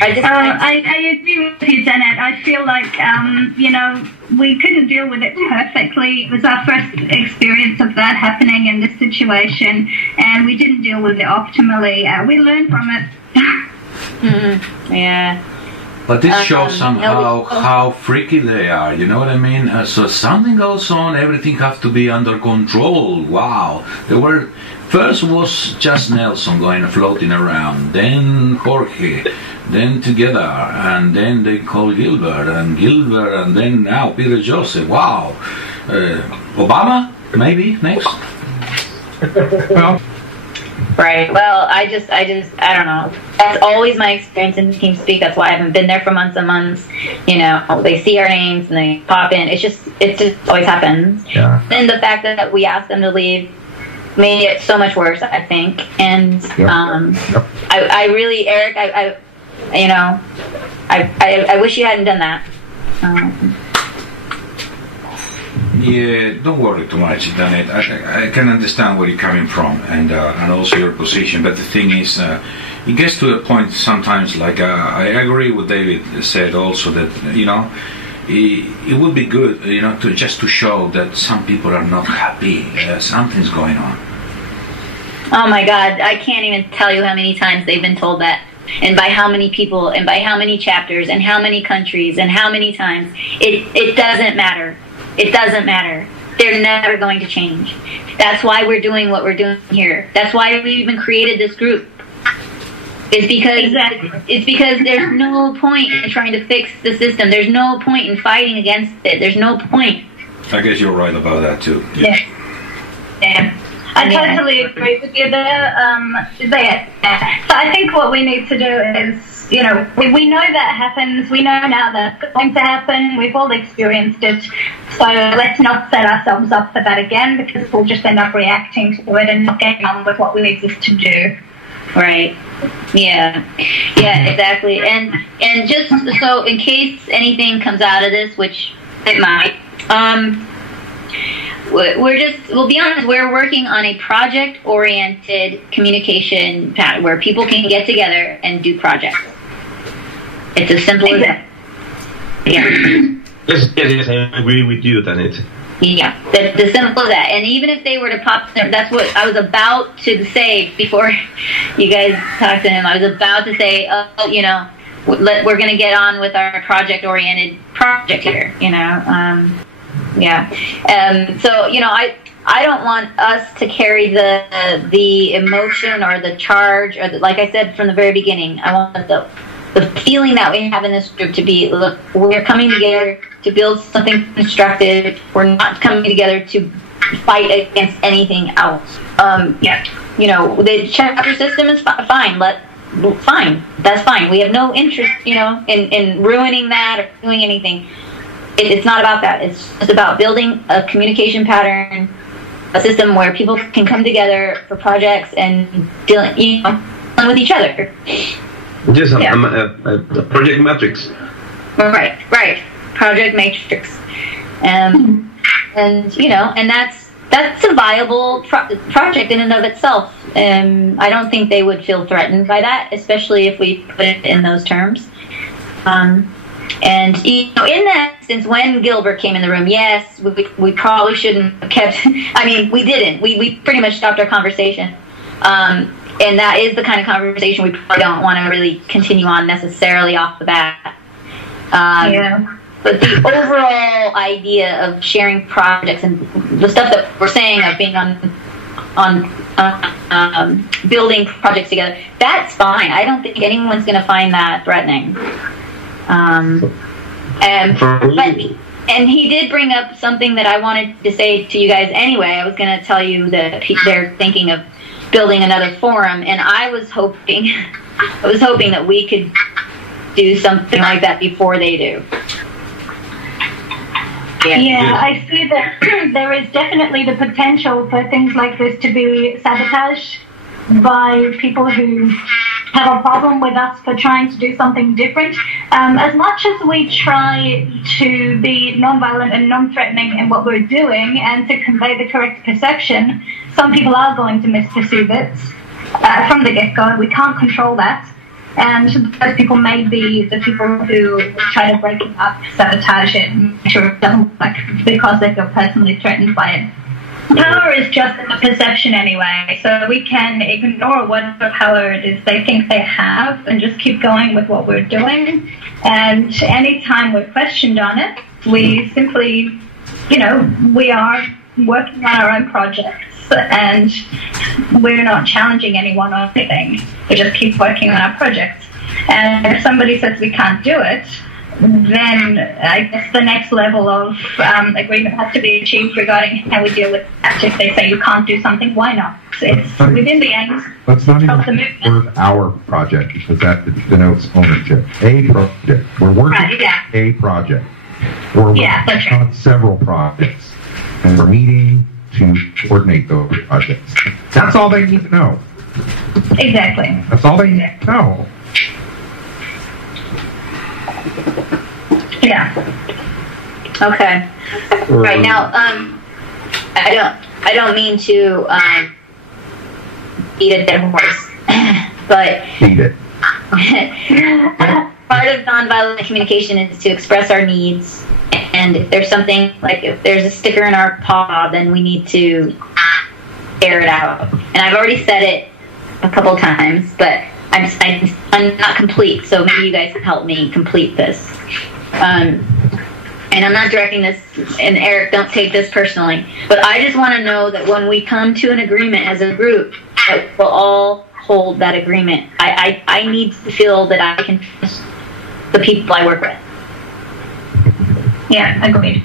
I agree with you, Janet. I feel like, we couldn't deal with it perfectly. It was our first experience of that happening in this situation, and we didn't deal with it optimally. We learned from it. Yeah. But this shows somehow how freaky they are, you know what I mean? So something goes on, everything has to be under control. Wow. First was just Nelson going floating around, then Jorge, then together, and then they call Gilbert, and then now Peter Joseph. Wow. Obama, maybe, next? Well. Right. Well, I don't know. That's always my experience in TeamSpeak. That's why I haven't been there for months and months. They see our names and they pop in. It just always happens. Yeah. And the fact that we asked them to leave made it so much worse, I think. And I really, Eric, I wish you hadn't done that. Yeah, don't worry too much, Janet. I can understand where you're coming from and also your position. But the thing is, it gets to a point sometimes. Like I agree with David said also that it would be good to show that some people are not happy. Something's going on. Oh my God, I can't even tell you how many times they've been told that. And by how many people, and by how many chapters, and how many countries, and how many times. It doesn't matter. It doesn't matter. They're never going to change. That's why we're doing what we're doing here. That's why we even created this group. It's because there's no point in trying to fix the system. There's no point in fighting against it. There's no point. I guess you're right about that too. Yeah. I totally agree with you there. So I think what we need to do is, we know that happens. We know now that it's going to happen. We've all experienced it. So let's not set ourselves up for that again, because we'll just end up reacting to it and not getting on with what we exist to do. Right. Yeah, exactly. And just so in case anything comes out of this, which it might, we'll be honest, we're working on a project-oriented communication pattern where people can get together and do projects. It's as simple as that. Yeah. Yes, I agree with you, Janet. Yeah, that's as simple as that. And even if they were to pop, that's what I was about to say before you guys talked to him. I was about to say, we're going to get on with our project-oriented project here, So, I don't want us to carry the emotion or the charge, or like I said from the very beginning, I want the feeling that we have in this group to be, look, we're coming together to build something constructive. We're not coming together to fight against anything else. The chapter system is fine. Fine. That's fine. We have no interest, in ruining that or doing anything. It's not about that. It's just about building a communication pattern, a system where people can come together for projects and dealing, with each other. Just a project matrix. Right. Project matrix. And that's a viable project in and of itself. I don't think they would feel threatened by that, especially if we put it in those terms. And in that instance, when Gilbert came in the room, yes, we probably shouldn't have kept. I mean, we didn't. We pretty much stopped our conversation. And that is the kind of conversation we probably don't want to really continue on necessarily off the bat. But the overall idea of sharing projects and the stuff that we're saying of being on building projects together, that's fine. I don't think anyone's going to find that threatening. And he did bring up something that I wanted to say to you guys anyway. I was going to tell you that they're thinking of building another forum, and I was hoping that we could do something like that before they do. Yeah, I see that there is definitely the potential for things like this to be sabotaged by people who have a problem with us for trying to do something different. As much as we try to be non-violent and non-threatening in what we're doing and to convey the correct perception, some people are going to misperceive it from the get-go. We can't control that. And those people may be the people who try to break it up, sabotage it, make sure it doesn't work because they feel personally threatened by it. Power is just a perception anyway, so we can ignore whatever power it is they think they have and just keep going with what we're doing. And anytime we're questioned on it, we simply, we are working on our own projects and we're not challenging anyone or anything. We just keep working on our projects. And if somebody says we can't do it, then I guess the next level of agreement has to be achieved regarding how we deal with that. If they say you can't do something, why not? It's within the aims Let's not of the even movement. word our project, because that denotes ownership. A project. We're working on a project. We're working on several projects. And we're meeting to coordinate those projects. That's all they need to know. Exactly. That's all they need to know. Yeah. Okay. Right now, I don't mean to beat a dead horse, but Beat it. part of nonviolent communication is to express our needs. And if there's something, like if there's a sticker in our paw, then we need to air it out. And I've already said it a couple times, but I'm not complete, so maybe you guys can help me complete this. And I'm not directing this, and Eric, don't take this personally, but I just want to know that when we come to an agreement as a group, that we'll all hold that agreement. I need to feel that I can trust the people I work with. Yeah, agreed.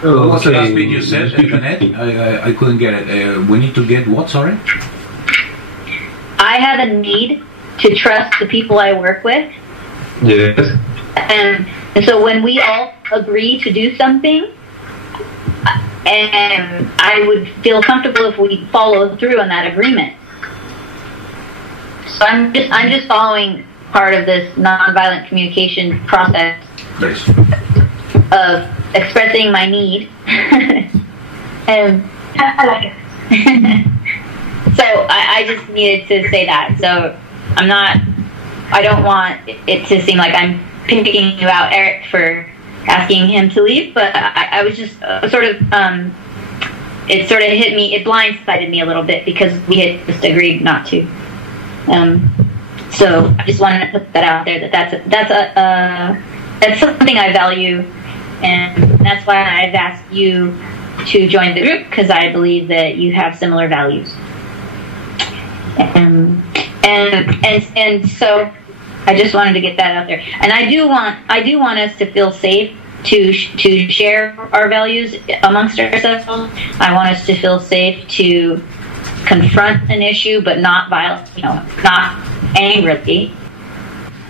What was the last bit you said, Jeanette? I couldn't get it. We need to get what, sorry? I have a need to trust the people I work with. Yes. And so when we all agree to do something, and I would feel comfortable if we follow through on that agreement. So I'm just following part of this nonviolent communication process of expressing my need. And I like it. so I just needed to say that. So I don't want it to seem like I'm picking you out, Eric, for asking him to leave, but I was just it sort of hit me, it blindsided me a little bit because we had just agreed not to. So I just wanted to put that out there, that's something I value, and that's why I've asked you to join the group, because I believe that you have similar values. And so I just wanted to get that out there. And I do want us to feel safe to share our values amongst ourselves. I want us to feel safe to confront an issue, but not not angrily.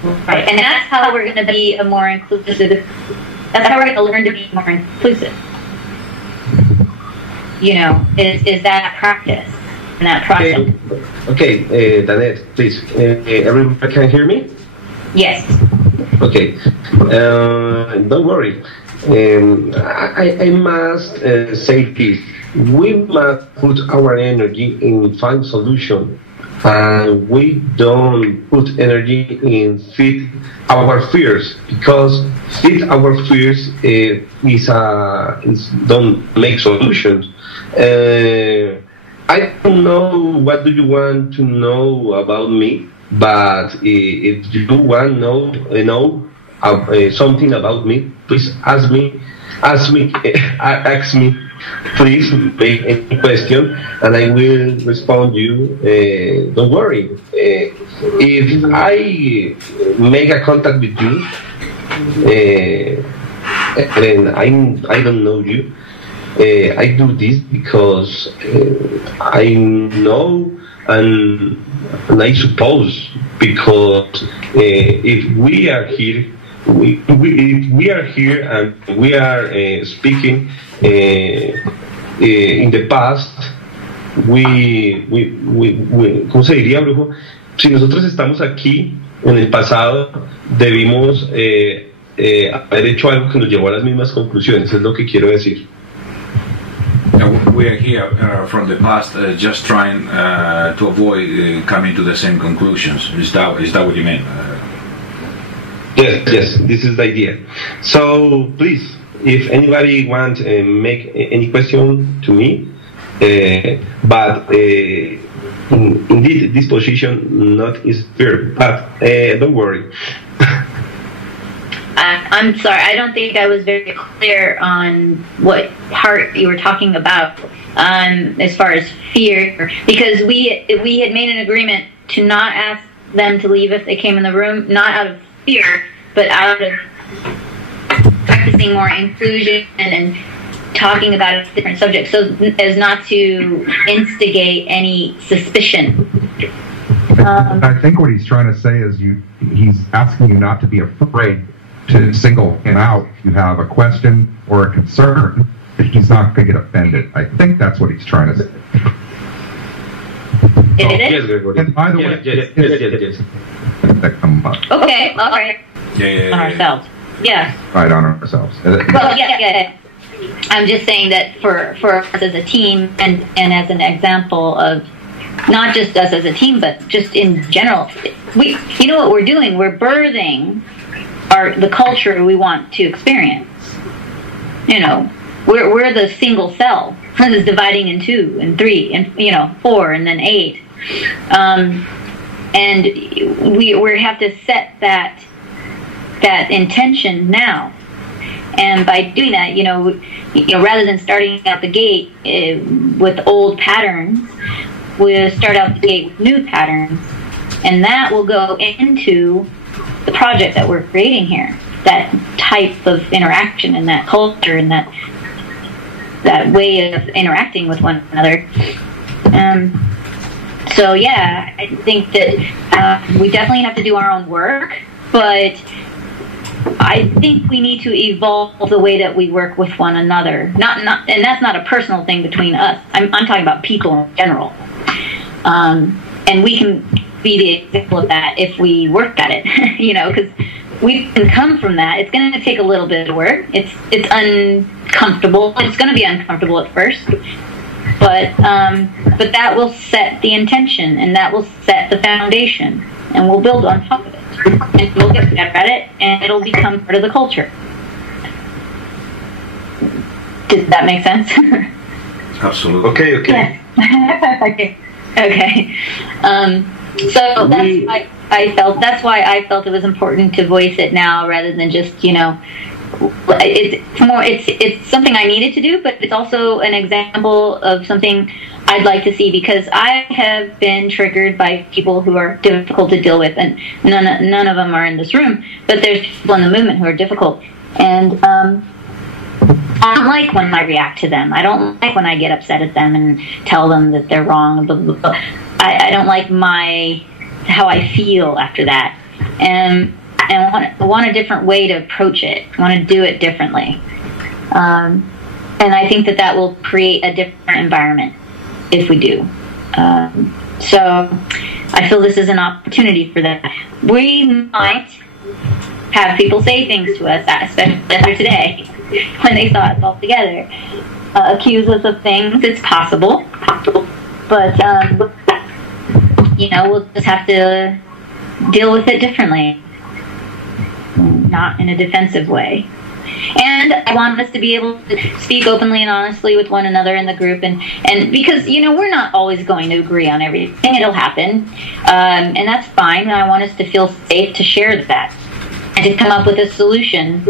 Right. And that's how we're going to be a more inclusive. That's how we're going to learn to be more inclusive. Is that practice and that process. Okay, Danette, please. Everybody can hear me? Yes. Okay. Don't worry. I must say this. We must put our energy in find solution, and we don't put energy in feed our fears, because feed our fears don't make solutions. I don't know what do you want to know about me, but if you want to know something about me, please ask me. Please make any question, and I will respond you. Don't worry. If I make a contact with you, and I don't know you, I do this because I know and I suppose, because if we are here, if we are here and we are speaking in the past, ¿cómo se diría, Brujo? Si nosotros estamos aquí en el pasado, debimos haber hecho algo que nos llevó a las mismas conclusiones, es lo que quiero decir. we are here from the past, just trying to avoid coming to the same conclusions. Is that what you mean? Yes, this is the idea. So please, if anybody want make any question to me, but indeed this position not is fair. But don't worry. I'm sorry, I don't think I was very clear on what part you were talking about as far as fear, because we had made an agreement to not ask them to leave if they came in the room, not out of fear, but out of practicing more inclusion and talking about different subjects, so as not to instigate any suspicion. I think what he's trying to say is he's asking you not to be afraid to single him out if you have a question or a concern, that he's not going to get offended. I think that's what he's trying to say. Yes, Gregory. And by the way, yes. That come up. Okay, all right. Yeah. On ourselves. Yeah. Right on ourselves. Well, yeah. I'm just saying that for us as a team and as an example of not just us as a team, but just in general, you know what we're doing? We're birthing the culture we want to experience. You know, we're the single cell that is dividing in 2 and 3 and 4 and then 8, and we have to set that intention now. And by doing that, rather than starting out the gate with old patterns, we'll start out the gate with new patterns, and that will go into the project that we're creating here. That type of interaction and that culture and that way of interacting with one another. So yeah, I think that we definitely have to do our own work, but I think we need to evolve the way that we work with one another. And that's not a personal thing between us. I'm talking about people in general. And we can be the example of that if we work at it, because we can come from that. It's going to take a little bit of work. It's uncomfortable. It's going to be uncomfortable at first, but that will set the intention, and that will set the foundation, and we'll build on top of it, and we'll get better at it, and it'll become part of the culture. Did that make sense? Absolutely. Okay. Okay. So that's why I felt it was important to voice it now rather than just, it's something I needed to do, but it's also an example of something I'd like to see, because I have been triggered by people who are difficult to deal with, and none of them are in this room, but there's people in the movement who are difficult, and I don't like when I react to them. I don't like when I get upset at them and tell them that they're wrong. Blah, blah, blah. I don't like how I feel after that, and I want a different way to approach it. I want to do it differently, and I think that will create a different environment if we do. So I feel this is an opportunity for that. We might have people say things to us, especially after today, when they saw us all together, accuse us of things. It's possible, but we'll just have to deal with it differently, not in a defensive way. And I want us to be able to speak openly and honestly with one another in the group, and because we're not always going to agree on everything. It'll happen, and that's fine. And I want us to feel safe to share that and to come up with a solution,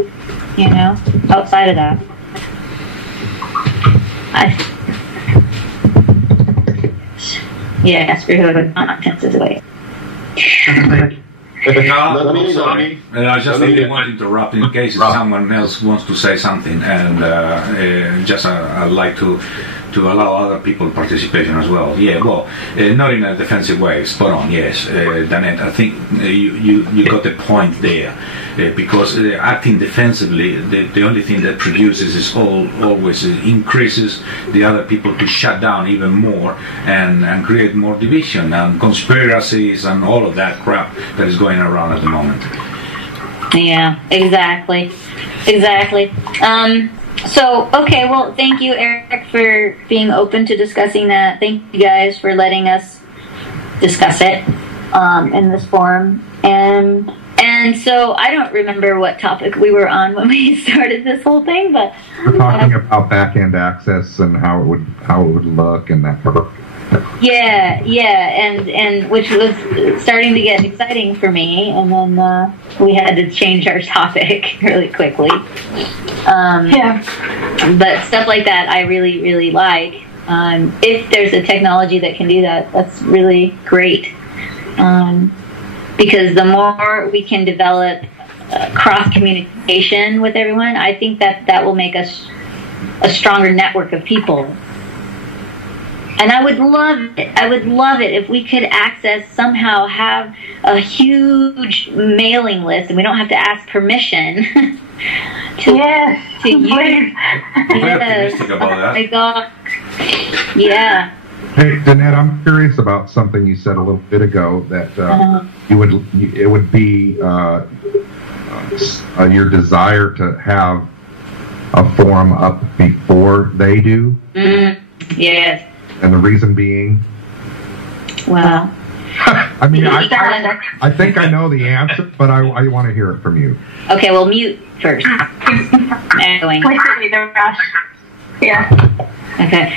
outside of that. Yes, we're going to nonsense way. I just really want to interrupt in case someone else wants to say something, and I'd like to allow other people participation as well. Yeah, well, not in a defensive way. Spot on, yes, Danette. I think you got the point there, because acting defensively, the only thing that produces is always increases the other people to shut down even more and create more division and conspiracies and all of that crap that is going around at the moment. Yeah, exactly. So, okay, well, thank you, Eric, for being open to discussing that. Thank you guys for letting us discuss it in this forum. And so I don't remember what topic we were on when we started this whole thing, but we're talking about back-end access and how it would look and that. Yeah, and which was starting to get exciting for me, and then we had to change our topic really quickly. But stuff like that I really, really like. If there's a technology that can do that, that's really great. Because the more we can develop cross-communication with everyone, I think that will make us a stronger network of people. And I would love it if we could somehow have a huge mailing list, and we don't have to ask permission to use. I'm very optimistic about that. Oh my God. Yeah. Hey, Danette, I'm curious about something you said a little bit ago that it would be your desire to have a forum up before they do. Yes. And the reason being? Well, I mean, I think I know the answer, but I want to hear it from you. Okay, well, mute first. Echoing. Yeah. Okay.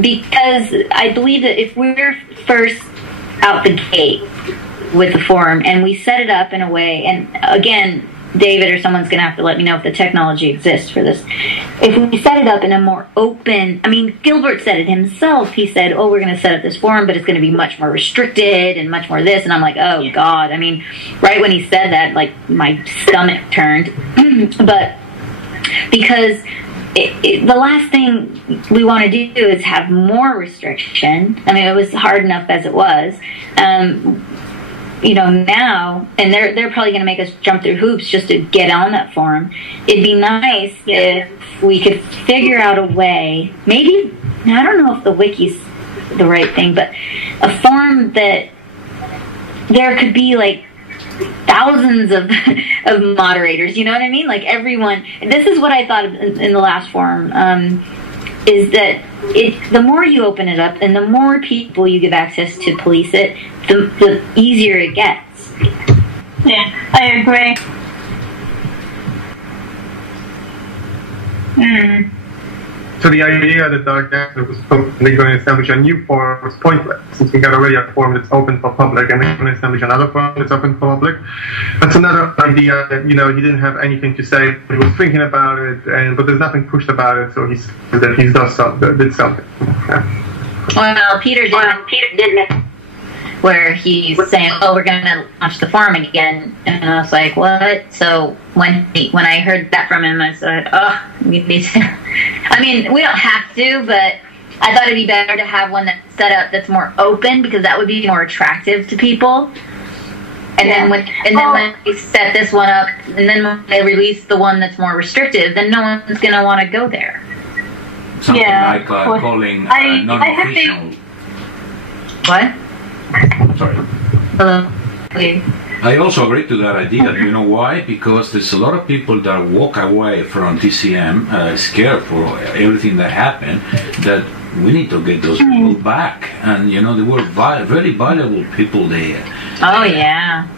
Because I believe that if we're first out the gate with the forum and we set it up in a way, and again, David or someone's going to have to let me know if the technology exists for this. If we set it up in a more open, I mean, Gilbert said it himself. He said, oh, we're going to set up this forum, but it's going to be much more restricted and much more this. And I'm like, oh, God. I mean, right when he said that, like, my stomach turned. But because the last thing we want to do is have more restriction. I mean, it was hard enough as it was. Now, and they're probably going to make us jump through hoops just to get on that forum. It'd be nice if we could figure out a way, maybe, I don't know if the wiki's the right thing, but a forum that there could be like thousands of moderators, you know what I mean? Like everyone, this is what I thought in the last forum, is that the more you open it up and the more people you give access to police it, the easier it gets. Yeah, I agree. So the idea that Doug Jackson was going to establish a new forum was pointless, since we got already a forum that's open for public, and they're going to establish another forum that's open for public. That's another idea that, he didn't have anything to say. He was thinking about it, but there's nothing pushed about it, so he said that he did something. Yeah. Well, Peter did where he's saying, "Oh, we're going to launch the forum again," and I was like, "What?" So when I heard that from him, I said, "Oh, we need to." I mean, we don't have to, but I thought it'd be better to have one that's set up that's more open, because that would be more attractive to people. And then when we set this one up, and then when they release the one that's more restrictive, then no one's going to want to go there. Something like calling non-official. What? Sorry. Hello. Please. I also agree to that idea. You know why? Because there's a lot of people that walk away from TCM scared for everything that happened, that we need to get those people back. And, they were very valuable people there. Oh, yeah.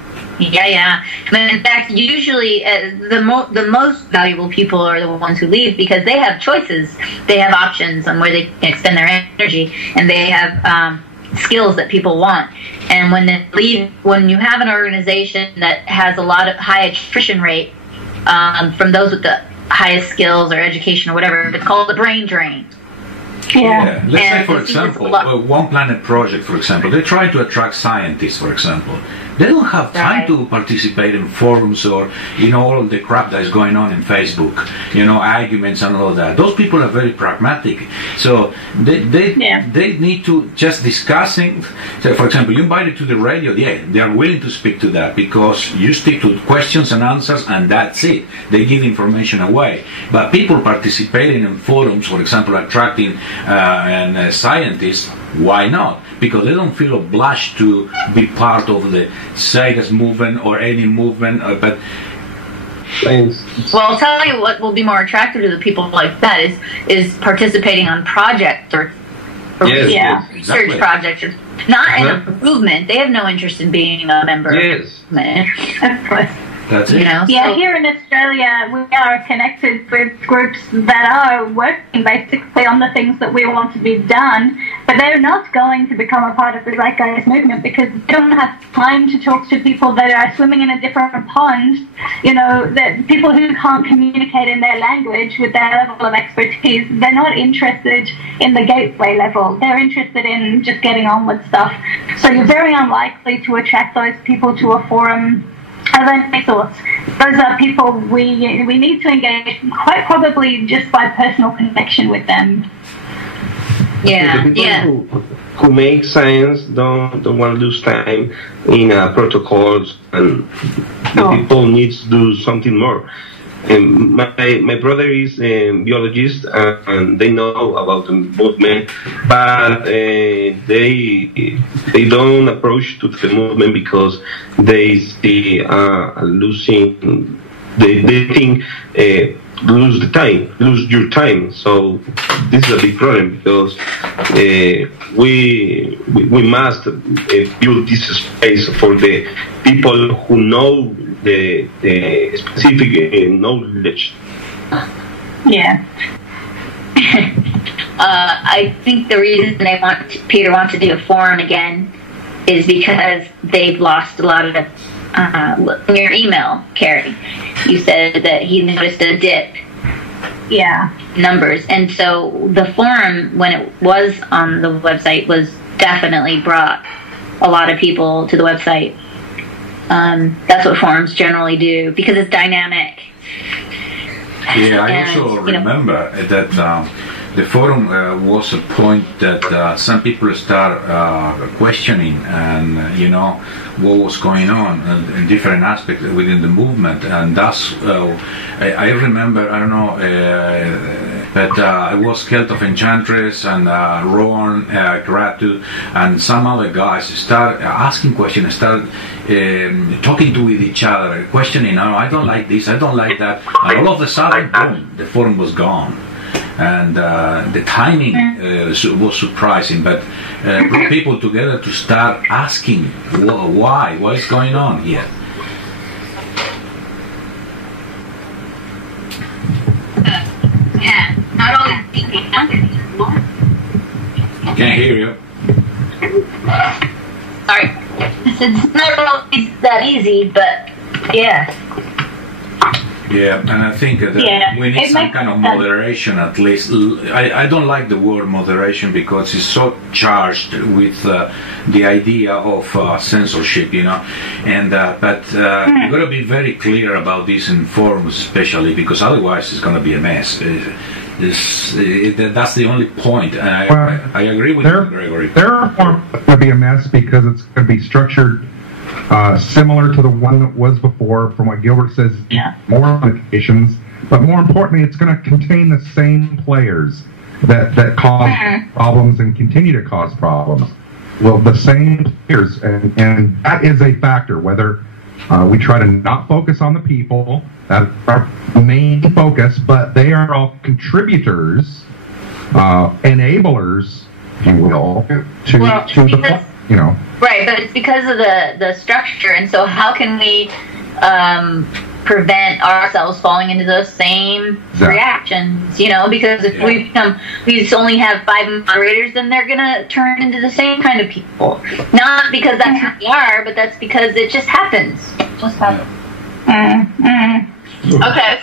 Yeah. In fact, usually the most valuable people are the ones who leave, because they have choices. They have options on where they can expend their energy, and they have skills that people want. And when they leave, when you have an organization that has a lot of high attrition rate from those with the highest skills or education or whatever, it's called the brain drain. Yeah. Let's say, for example, One Planet Project, for example, they try to attract scientists, for example. They don't have time to participate in forums or, all of the crap that is going on in Facebook, arguments and all of that. Those people are very pragmatic. So they need to just discussing. So, for example, you invited to the radio, they are willing to speak to that, because you stick to questions and answers, and that's it. They give information away. But people participating in forums, for example, attracting scientists, why not? Because they don't feel obliged to be part of the Sega's movement or any movement, but Well, I'll tell you what will be more attractive to the people like that is participating on projects or yes, research exactly. projects, or not in a movement. They have no interest in being a member. Yes. Of movement. Of course. That's it. You know, Yeah, so- here in Australia, we are connected with groups that are working basically on the things that we want to be done, but they're not going to become a part of the Zeitgeist movement because they don't have time to talk to people that are swimming in a different pond, you know, that people who can't communicate in their language with their level of expertise. They're not interested in the gateway level. They're interested in just getting on with stuff. So you're very unlikely to attract those people to a forum. As I thought, those are people we need to engage quite probably just by personal connection with them. Yeah, The people yeah. who make science don't want to lose time in protocols, and the people need to do something more. And my brother is a biologist, and they know about the movement, but they don't approach to the movement because they see losing. They think lose your time. So this is a big problem because we must build this space for the people who know the specific knowledge. Yeah. I think the reason Peter wants to do a forum again is because they've lost a lot of in your email, Carrie, you said that he noticed a dip. Yeah. Numbers, and so the forum, when it was on the website, was definitely brought a lot of people to the website. That's what forums generally do because it's dynamic. Yeah, I And, also you know, remember that the forum was a point that some people start questioning and what was going on in different aspects within the movement, and thus I remember, I don't know, that it was Celt of Enchantress and Rowan, Kratu, and some other guys start asking questions, start talking with each other, questioning, oh, I don't like this, I don't like that, and all of a sudden, boom, the forum was gone. And the timing was surprising, but bring people together to start asking why, what is going on here. Yeah, not always. Can't hear you. Sorry, it's not always that easy, but yeah. Yeah, and I think that we need some kind of moderation at least. I don't like the word moderation because it's so charged with the idea of censorship, and but you've got to be very clear about this in forums especially, because otherwise it's going to be a mess. That's the only point. And I agree with you, Gregory. There are forums that going to be a mess because it's going to be structured similar to the one that was before, from what Gilbert says, more limitations, but more importantly, it's going to contain the same players that cause problems and continue to cause problems. Well, the same players, and that is a factor, whether we try to not focus on the people, that's our main focus, but they are all contributors, enablers, if you will, to the, Right, but it's because of the structure, and so how can we prevent ourselves falling into those same reactions? Because if we only have 5 moderators, then they're gonna turn into the same kind of people. Not because that's who we are, but that's because it just happens. It just happens. Okay,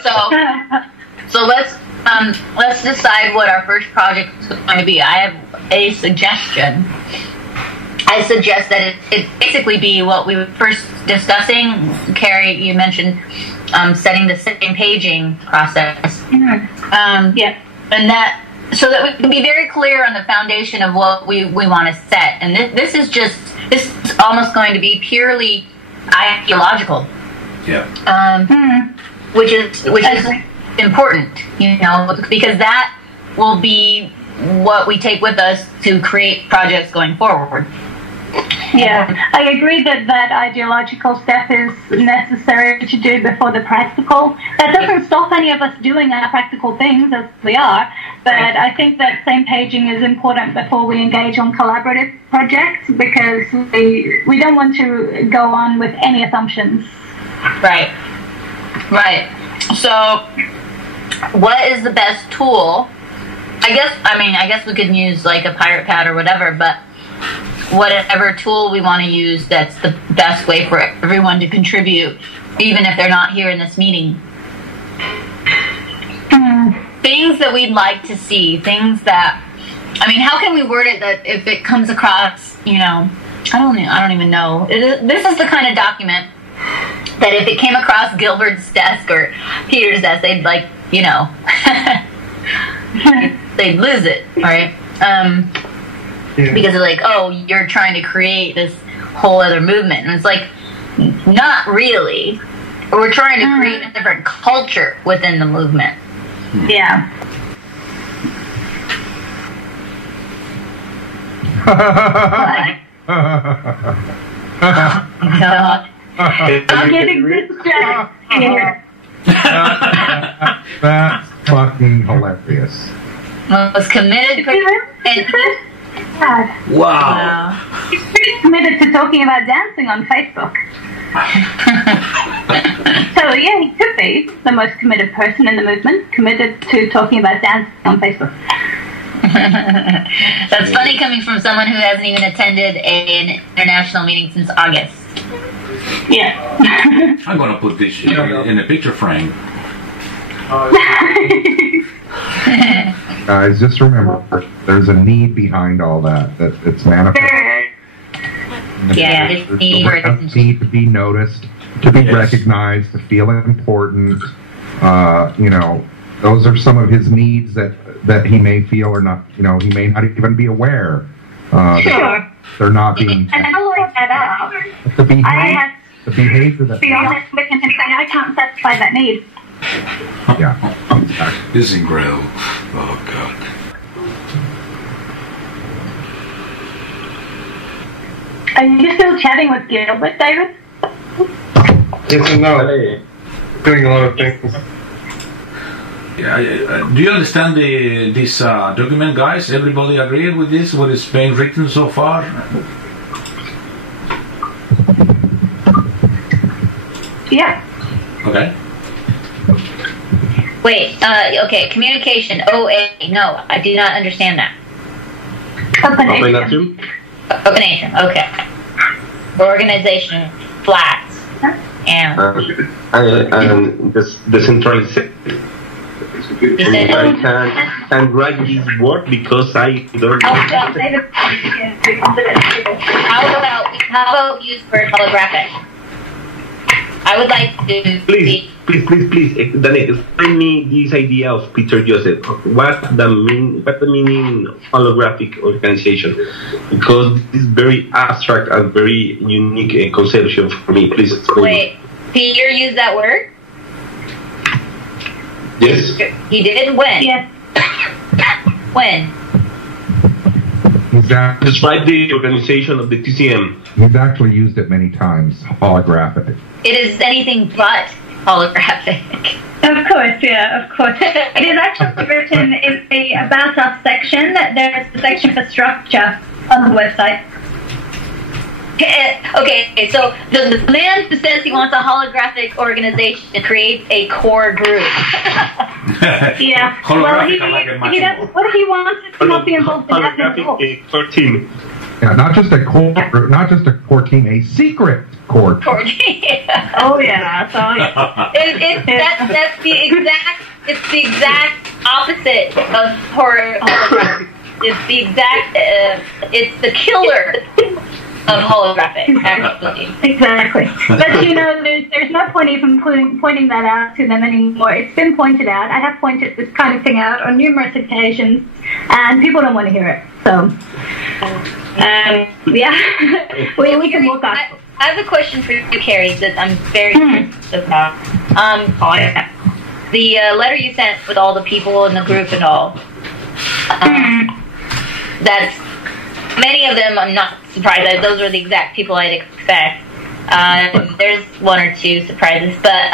so let's decide what our first project is going to be. I have a suggestion. I suggest that it basically be what we were first discussing. Carrie, you mentioned setting the same paging process. And that so that we can be very clear on the foundation of what we want to set. And this is almost going to be purely ideological. Yeah. Which is important, because that will be what we take with us to create projects going forward. Yeah, I agree that ideological step is necessary to do before the practical. That doesn't stop any of us doing our practical things as we are, but I think that same paging is important before we engage on collaborative projects, because we don't want to go on with any assumptions. Right. So, what is the best tool? I guess we could use like a pirate pad or whatever, but whatever tool we want to use that's the best way for everyone to contribute, even if they're not here in this meeting. Things that we'd like to see, things that, how can we word it that if it comes across, I don't even know. This is the kind of document that if it came across Gilbert's desk or Peter's desk, they'd they'd lose it, right? Because they're like, oh, you're trying to create this whole other movement. And it's like, not really. We're trying to create a different culture within the movement. Yeah. God. I'm getting distracted here. That's fucking hilarious. Most committed Wow. He's pretty committed to talking about dancing on Facebook. So yeah, he could be the most committed person in the movement, committed to talking about dancing on Facebook. That's funny coming from someone who hasn't even attended an international meeting since August. Yeah. I'm going to put this in a picture frame. Guys, just remember, there's a need behind all that it's manifested. Yeah, it's need to be noticed, to be recognized, to feel important. Those are some of his needs that he may feel or not. He may not even be aware. Sure. They're not being. And I'll look that up. The behavior that. To be honest with him and say, I can't satisfy that need. Yeah. This is incredible. Oh, God. Are you still chatting with Gilbert, David? Yes and no. Doing a lot of things. Yeah, do you understand this document, guys? Everybody agree with this? What is being written so far? Yeah. Okay. Wait, okay, communication, OA, no, I do not understand that. Open Openation, okay. Organization, flats, and decentralization. I can write this word because I don't. How about use word holographic? I would like to. Please, Daniel, explain me this idea of Peter Joseph. What the meaning holographic organization? Because this is very abstract and very unique conception for me. Please explain. Wait, Peter used that word? Yes. He did? When? Yes. When? Describe the organization of the TCM. We've actually used it many times. Holographic. It is anything but holographic. Of course, yeah, of course. It is actually written in the About Us section. There's a section for structure on the website. Okay, so the man who says he wants a holographic organization creates a core group. Yeah. Well, he does, what he wants is to not be involved in that. Core team. Yeah, not just a core group, not just a core team, a secret core team. Oh yeah, so that's the exact opposite of horror. It's the exact. It's the killer of holographic, actually. Exactly. But there's no point even pointing that out to them anymore. It's been pointed out. I have pointed this kind of thing out on numerous occasions, and people don't want to hear it. So, yeah, we can look up. I have a question for you, Carrie, that I'm very curious about. The letter you sent with all the people in the group and all. Many of them, I'm not surprised. Those were the exact people I'd expect. There's one or two surprises, but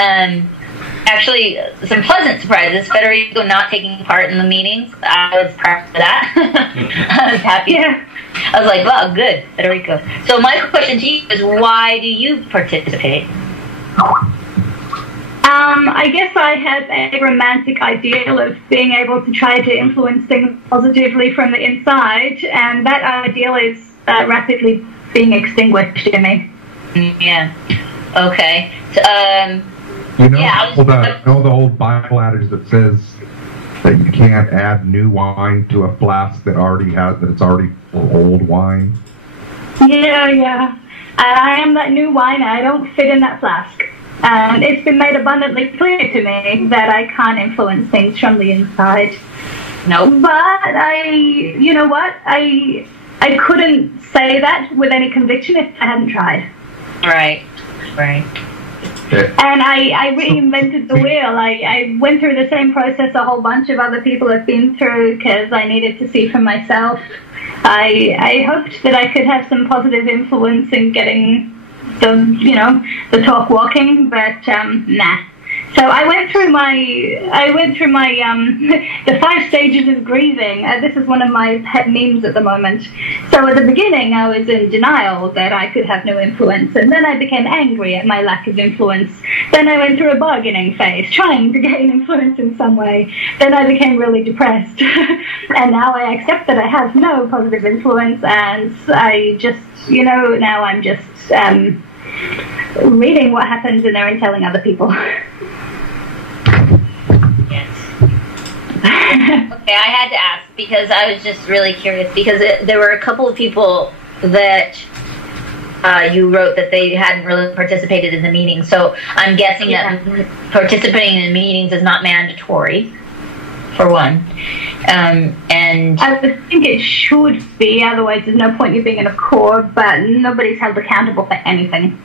actually some pleasant surprises. Federico not taking part in the meetings. I was proud of that. I was happy. Yeah. I was like, wow, good, Federico. So my question to you is, why do you participate? I guess I had a romantic ideal of being able to try to influence things positively from the inside, and that ideal is rapidly being extinguished in me. Yeah. Okay. So, you know the old Bible adage that says that you can't add new wine to a flask that it's already old wine? Yeah. I am that new wine. I don't fit in that flask. And it's been made abundantly clear to me that I can't influence things from the inside. No. But you know what? I couldn't say that with any conviction if I hadn't tried. Right. And I reinvented the wheel. I went through the same process a whole bunch of other people have been through because I needed to see for myself. I hoped that I could have some positive influence in getting the talk walking, but nah. So I went through my the 5 stages of grieving. This is one of my pet memes at the moment. So at the beginning, I was in denial that I could have no influence, and then I became angry at my lack of influence. Then I went through a bargaining phase, trying to gain influence in some way. Then I became really depressed, and now I accept that I have no positive influence, and I just, now I'm just reading what happens in there and telling other people. Okay, I had to ask because I was just really curious because there were a couple of people that you wrote that they hadn't really participated in the meeting. So I'm guessing that participating in meetings is not mandatory, for one. And I think it should be, otherwise there's no point you being in a core, but nobody's held accountable for anything.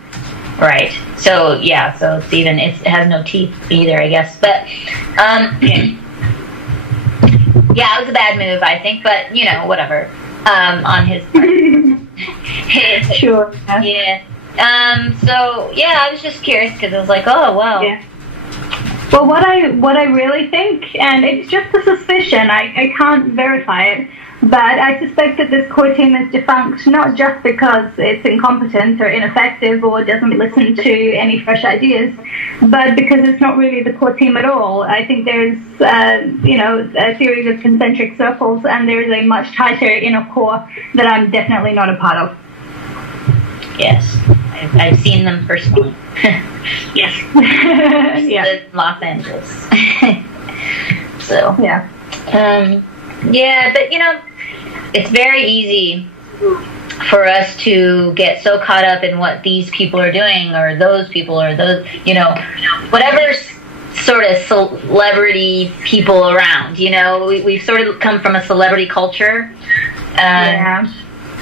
Right. So, yeah, so it's even, it has no teeth either, I guess. But, yeah, it was a bad move, I think, but, whatever, on his part. Sure. Yeah. So, yeah, I was just curious because I was like, oh, wow. Yeah. Well, what I really think, and it's just a suspicion, I can't verify it, but I suspect that this core team is defunct not just because it's incompetent or ineffective or doesn't listen to any fresh ideas, but because it's not really the core team at all. I think there's, a series of concentric circles, and there's a much tighter inner core that I'm definitely not a part of. Yes, I've seen them personally. Yes. Yeah. Los Angeles. So. Yeah. Yeah, but it's very easy for us to get so caught up in what these people are doing or those people or those, whatever sort of celebrity people around, we've sort of come from a celebrity culture. Yeah.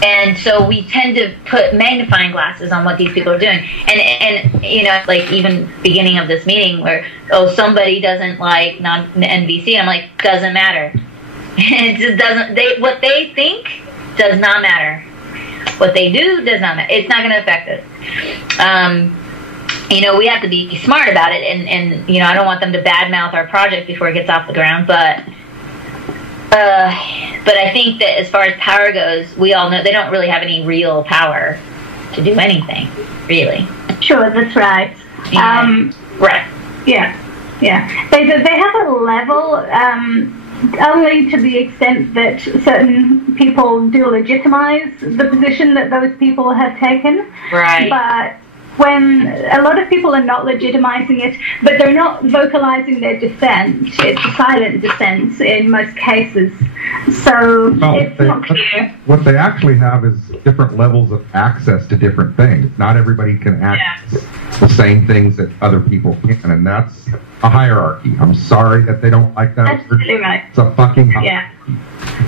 And so we tend to put magnifying glasses on what these people are doing. And like even beginning of this meeting where, somebody doesn't like NBC. I'm like, doesn't matter. It just doesn't, what they think does not matter. What they do does not matter. It's not going to affect us. We have to be smart about it. And I don't want them to badmouth our project before it gets off the ground, but I think that as far as power goes, we all know they don't really have any real power to do anything, really. Sure, that's right. Yeah. Right. Yeah. They have a level, only to the extent that certain people do legitimize the position that those people have taken. Right. But when a lot of people are not legitimizing it, but they're not vocalizing their dissent. It's a silent dissent in most cases. So it's not clear. What they actually have is different levels of access to different things. Not everybody can access the same things that other people can, and that's a hierarchy. I'm sorry that they don't like that. Absolutely right. It's a fucking hierarchy.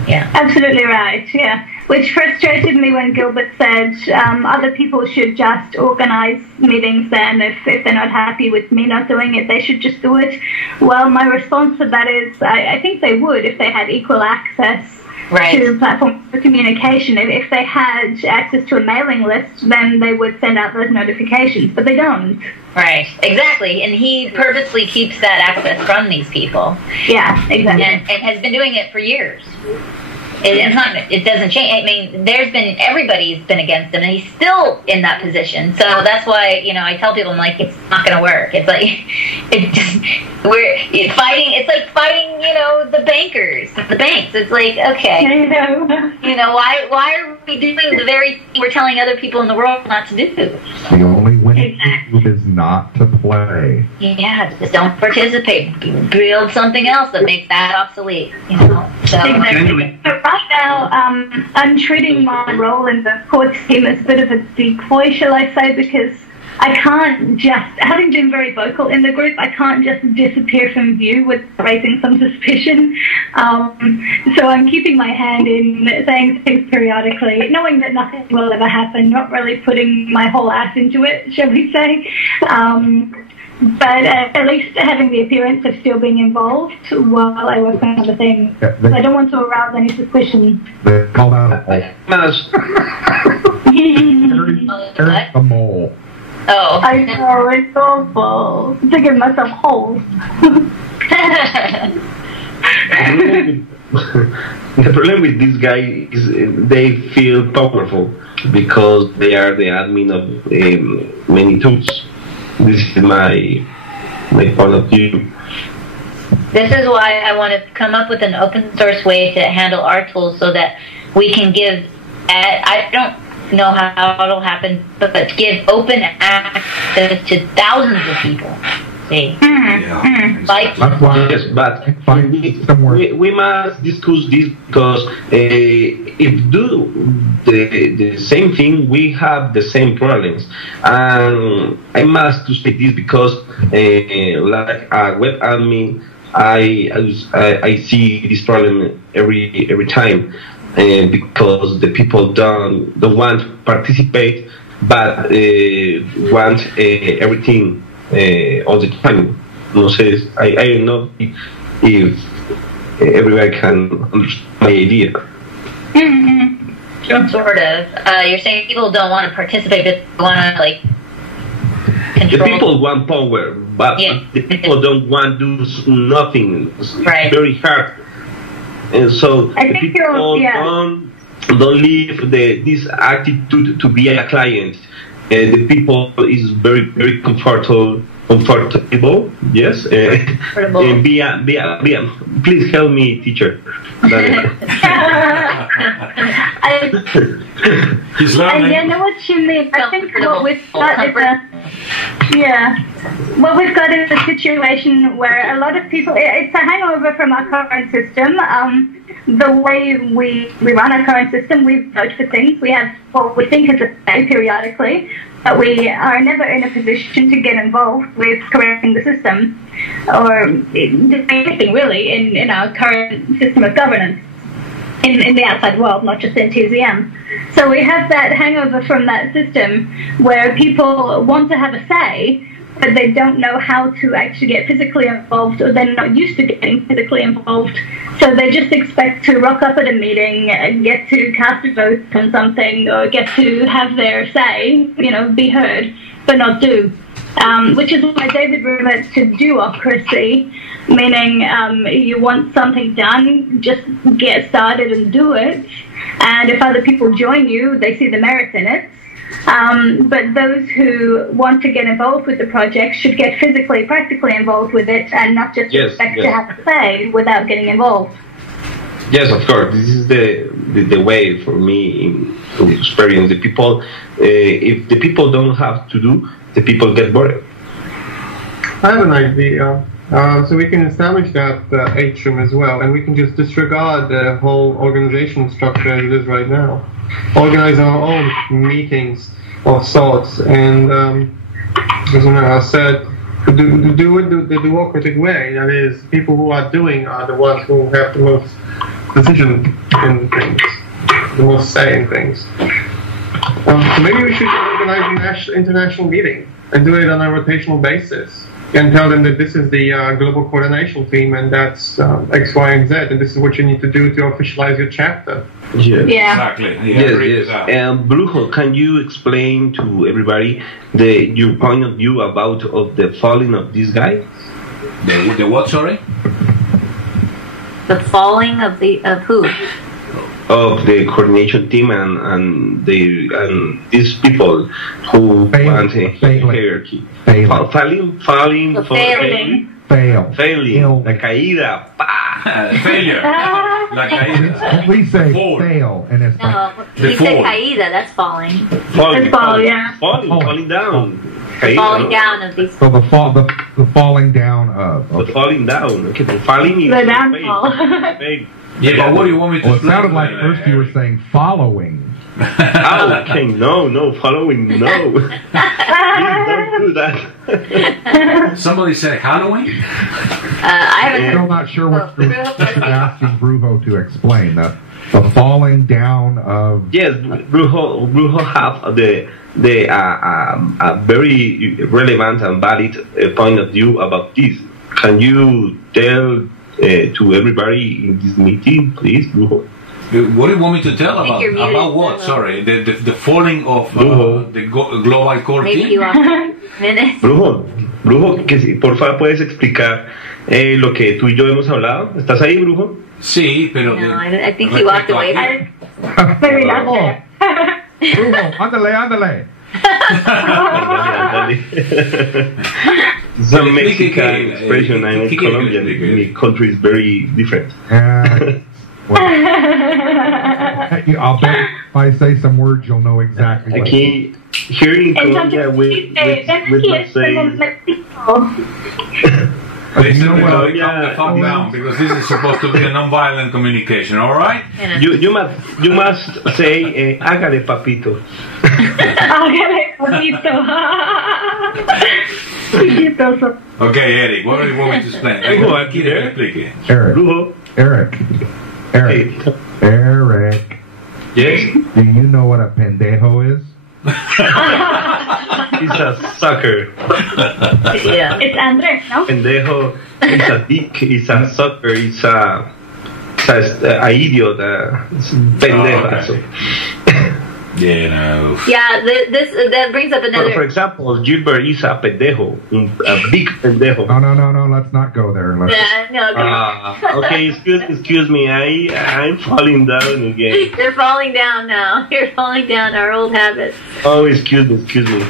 Yeah. Absolutely right, yeah. Which frustrated me when Gilbert said other people should just organize meetings then. If they're not happy with me not doing it, they should just do it. Well, my response to that is I think they would if they had equal access to platforms for communication. If they had access to a mailing list, then they would send out those notifications, but they don't. Right, exactly. And he purposely keeps that access from these people. Yeah, exactly. And has been doing it for years. It doesn't change. I mean, everybody's been against him, and he's still in that position. So that's why, I tell people, I'm like, it's not going to work. It's like, we're fighting. It's like fighting, the bankers, the banks. It's like, okay, why are we doing the very thing we're telling other people in the world not to do? The only way is not to play. Yeah, just don't participate. Build something else that makes that obsolete. So. Exactly. But right now, I'm treating my role in the core team as a bit of a decoy, shall I say, because I can't just, having been very vocal in the group, I can't just disappear from view with raising some suspicion. So I'm keeping my hand in, saying things periodically, knowing that nothing will ever happen, not really putting my whole ass into it, shall we say. But at least having the appearance of still being involved while I work on other things. I don't want to arouse any suspicion. They call that a mole. Oh. I know, it's awful. Digging myself holes. The problem with this guy is they feel powerful because they are the admin of many tools. This is my point of view. This is why I want to come up with an open source way to handle our tools so that we can give, I don't know how it'll happen, but give open access to thousands of people. See? Like, yes, but we must discuss this because if do the same thing, we have the same problems. And I must to say this because, like a web admin, I see this problem every time, because the people don't want to participate, but want everything. All the time. No sé, I don't know if everybody can understand my idea. Sort of. You're saying people don't want to participate, but want to control. The people want power, but the people don't want to do nothing. It's very hard, and so the people don't leave this attitude to be a client. The people is very comfortable. Yes. Please help me, teacher. He's learning. I know what you mean. I think what we've got what we've got is a situation where a lot of people, it's a hangover from our current system. The way we run our current system, we vote for things. We have what we think is a say periodically, but we are never in a position to get involved with correcting the system or anything really in our current system of governance in the outside world, not just in TZM. So we have that hangover from that system where people want to have a say, but they don't know how to actually get physically involved, or they're not used to getting physically involved. So they just expect to rock up at a meeting and get to cast a vote on something, or get to have their say, be heard, but not do. Which is why David referred to do-ocracy, meaning you want something done, just get started and do it. And if other people join you, they see the merit in it. But those who want to get involved with the project should get physically, practically involved with it, and not just expect to have a say without getting involved. Yes, of course. This is the way for me to experience the people. If the people don't have to do, the people get bored. I have an idea. So we can establish that atrium as well, and we can just disregard the whole organizational structure as it is right now. Organize our own meetings of sorts, and as I said, do it the democratic way. That is, people who are doing are the ones who have the most decision in things, the most say in things. So maybe we should organize an international meeting and do it on a rotational basis. and tell them that this is the global coordination team, and that's X, Y, and Z, and this is what you need to do to officialize your chapter. Yes. Yeah. Exactly. Yeah, Yes. And Brujo, can you explain to everybody your point of view about of the falling of this guy? The what? Sorry. The falling of who? Of the coordination team and these people who want a hierarchy. Failing. La caída. Failure. La caída. We say fail, and it's No, The we say fall. caída. That's falling. Falling down. Caída, Falling no? down of these. so the falling down of. The falling down. Okay, the falling is The downfall. fail. Yeah, but what do you want me to Well, it explain? sounded like first you were saying following. Okay, no, following, no. Please don't do that. Somebody said Halloween? I haven't I'm heard. still not sure what you're Brujo- asking Brujo to explain. The falling down of. Yes, Brujo have the a very relevant and valid point of view about this. Can you tell to everybody in this meeting, please, Brujo? What do you want me to tell I think about? you're muted, About what? Brujo. Sorry, the falling of the global core Maybe team? you want minutes. Brujo, que si, por favor puedes explicar lo que tú y yo hemos hablado. ¿Estás ahí, Brujo? Sí, pero... No, I think he walked away. Maybe not there. Brujo, ándale. Some Mexican expression, I'm ¿Qué Colombian. quiere? My country is very different. Well, I'll bet if I say some words, you'll know exactly what. Aquí, here in Colombia, we don't say. Listen, You know what? calm the fuck down, because this is supposed to be a non-violent communication, all right? You must say, hágale papito. Okay, Eric, what do you want me to explain? Brujo, ¿Qué quieres que explique? Eric. Brujo. Eric. Yes? Do you know what a pendejo is? It's a sucker. Yeah. It's Andres, no? Pendejo is a dick, it's a sucker, it's a idiot, it's pendejo. You know. Yeah, that brings up For another. example, Gilbert is a pendejo, a big pendejo. No, let's not go there. Yeah, no, Okay, excuse me, I'm falling down again. you're falling down now. You're falling down our old habits. Oh, excuse me.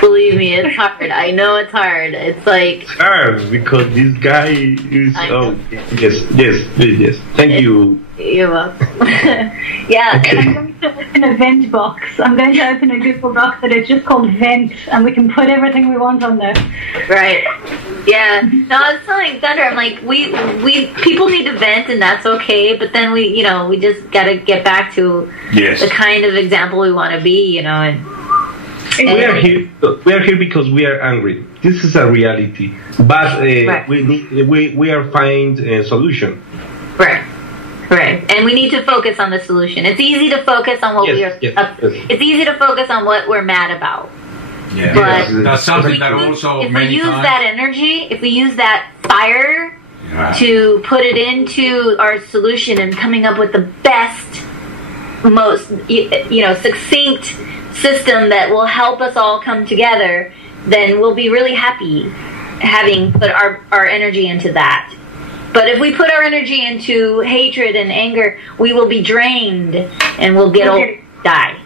Believe me, it's hard. I know it's hard. It's like Hard, because this guy is. Oh, yes. Thank you. you're welcome. Yeah. Okay. I'm going to open a vent box. I'm going to open a Google Doc that is just called Vent, and we can put everything we want on there. Right. Yeah. No, I was telling Thunder, I'm like, we people need to vent, and that's okay. But then we just got to get back to Yes. the kind of example we want to be, and We are here because we are angry. This is a reality, but Right. we are find a solution. right. And we need to focus on the solution. It's easy to focus on what Yes. It's easy to focus on what we're mad about. Yeah. But That's something that also if we many use times... that energy, if we use that fire Yeah. to put it into our solution and coming up with the best, most succinct system that will help us all come together, then we'll be really happy having put our energy into that. But if we put our energy into hatred and anger, we will be drained and we'll get old, die.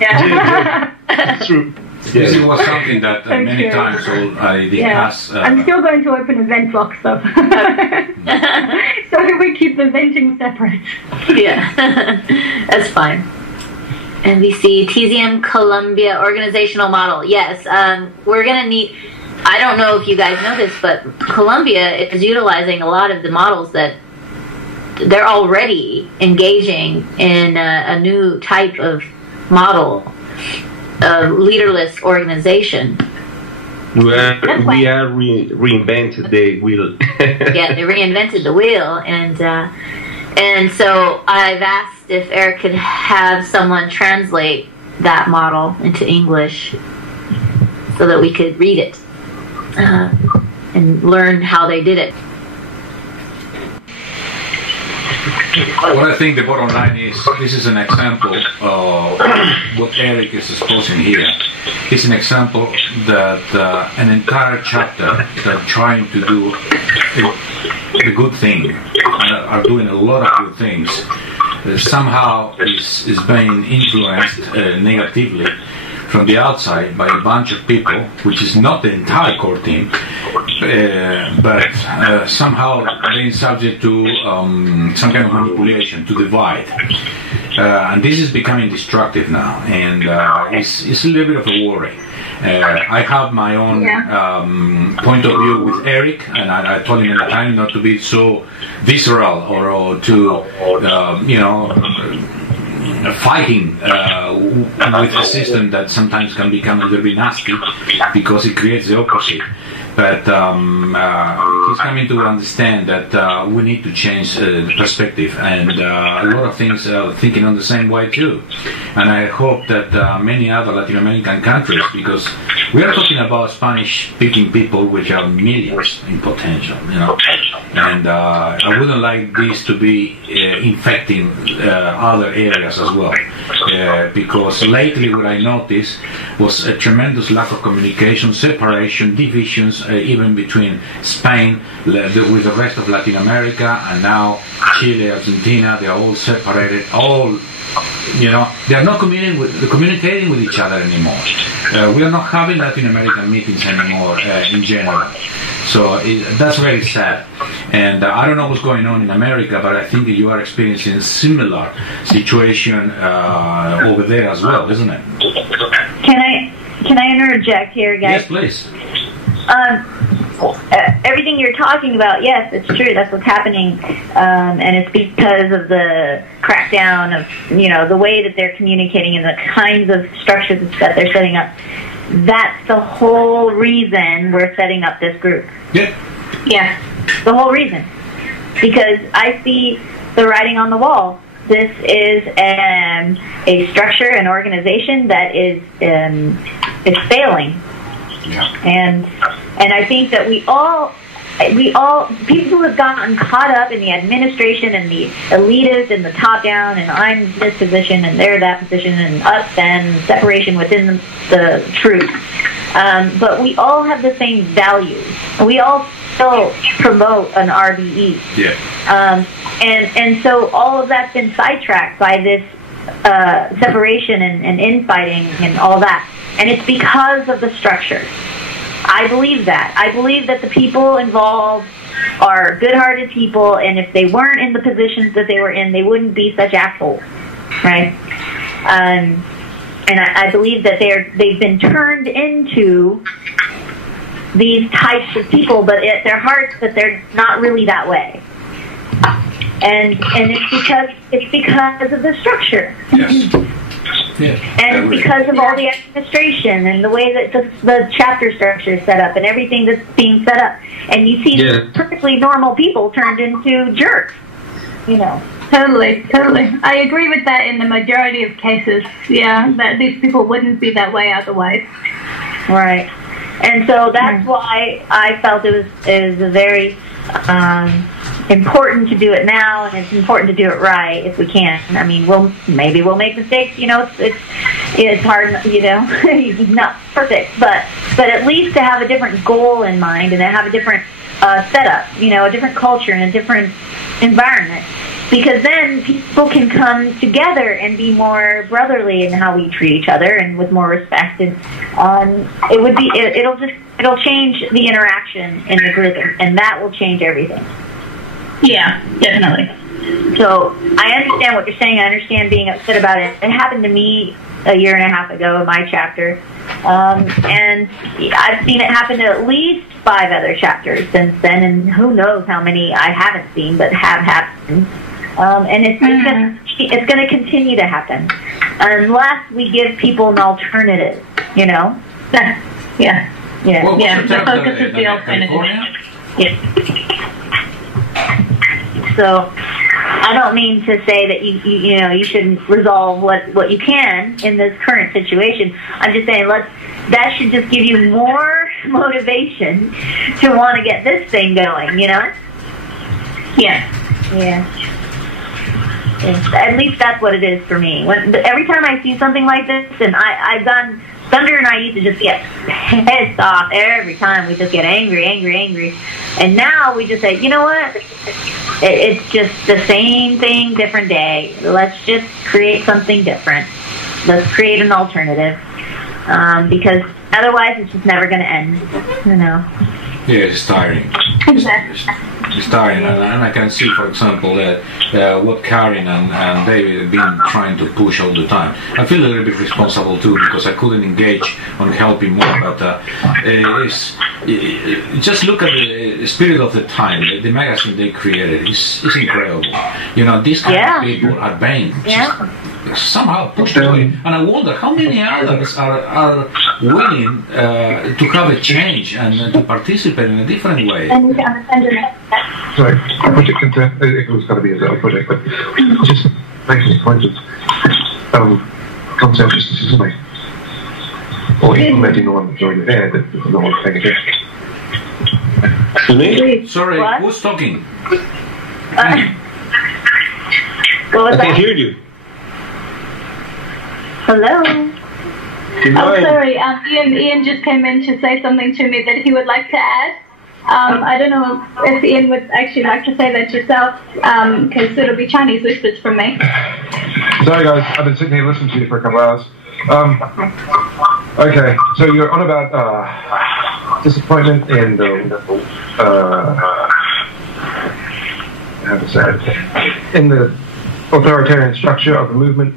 Yeah. It's true. This was something that many Okay. times I discuss. I'm still going to open a vent box, though. So that we keep the venting separate. Yeah, that's fine. NBC, TZM Columbia organizational model. Yes, we're going to need... I don't know if you guys know this, but Columbia is utilizing a lot of the models that they're already engaging in a new type of model, a leaderless organization. We are reinvented the wheel. Yeah, they reinvented the wheel, and so I've asked if Eric could have someone translate that model into English so that we could read it. and learn how they did it. What I think the bottom line is, this is an example of what Eric is exposing here. It's an example that an entire chapter that trying to do a good thing, are doing a lot of good things, somehow is being influenced negatively from the outside by a bunch of people, which is not the entire core team, but somehow being subject to some kind of manipulation to divide. And this is becoming destructive now, and it's a little bit of a worry. I have my own point of view with Eric, and I told him at the time not to be so visceral or to, fighting with a system that sometimes can become a little bit nasty because it creates the opposite. But he's coming to understand that we need to change the perspective, and a lot of things are thinking on the same way too. And I hope that many other Latin American countries, because we are talking about Spanish-speaking people, which are millions in potential, and I wouldn't like this to be infecting other areas as well, because lately what I noticed was a tremendous lack of communication, separation, divisions, even between Spain with the rest of Latin America, and now Chile, Argentina. They are all separated. They are not communicating with each other anymore. We are not having Latin American meetings anymore in general. So that's very sad. And I don't know what's going on in America, but I think that you are experiencing a similar situation over there as well, isn't it? Can I interject here, guys? Yes, please. Everything you're talking about, yes, it's true. That's what's happening, and it's because of the crackdown of the way that they're communicating and the kinds of structures that they're setting up. That's the whole reason we're setting up this group. Yeah. Yeah, the whole reason. Because I see the writing on the wall. This is a structure, an organization that is failing. Yeah. And I think that we all people who have gotten caught up in the administration and the elitists and the top down, and I'm this position and they're that position and us and separation within the truth. But we all have the same values. We all still promote an RBE. Yeah. And so all of that's been sidetracked by this separation and infighting and all that. And it's because of the structure. I believe that. I believe that the people involved are good-hearted people, and if they weren't in the positions that they were in, they wouldn't be such assholes, right? And I believe that they've been turned into these types of people, but at their hearts that they're not really that way. And it's because of the structure. Yes. Yeah, and because of all the administration and the way that the chapter structure is set up and everything that's being set up, and you see perfectly normal people turned into jerks, Totally. I agree with that in the majority of cases. Yeah, that these people wouldn't be that way otherwise. Right. And so that's why I felt it was very important to do it now, and it's important to do it right if we can. I mean, we'll make mistakes. It's hard. It's not perfect, but at least to have a different goal in mind and to have a different setup. A different culture and a different environment. Because then people can come together and be more brotherly in how we treat each other and with more respect. And it'll change the interaction in the group, and that will change everything. Yeah, definitely. So I understand what you're saying. I understand being upset about it. It happened to me a year and a half ago in my chapter. And I've seen it happen to at least 5 other chapters since then, and who knows how many I haven't seen but have happened. And it's going to continue to happen unless we give people an alternative, Yeah. Yeah. The focus is the alternative. Yeah. So I don't mean to say that you shouldn't resolve what you can in this current situation. I'm just saying that should just give you more motivation to want to get this thing going, you know? Yeah. At least that's what it is for me. Every time I see something like this, and I've gone, Thunder and I used to just get pissed off every time. We just get angry. And now we just say, you know what? It's just the same thing, different day. Let's just create something different. Let's create an alternative. Because otherwise it's just never going to end, you know. Yeah, it's tiring. Exactly. It's tiring, and I can see, for example, what Karen and David have been trying to push all the time. I feel a little bit responsible too because I couldn't engage on helping more, but just look at the spirit of the time. The magazine they created is incredible. You know, these kind of people are being somehow pushed away, and I wonder how many others are willing to have a change and to participate in a different way. Sorry, a project it was going to be a little project, but just making a point of conscientious decision making, or implementing the one during the day that no one's paying attention. Excuse me? Sorry, what? who's talking? What was I that? can't hear you. Hello? Oh, sorry. Ian just came in to say something to me that he would like to add. I don't know if Ian would actually like to say that yourself, because it'll be Chinese whispers from me. Sorry guys, I've been sitting here listening to you for a couple hours. Okay, so you're on about disappointment in the how to say it, in the authoritarian structure of the movement.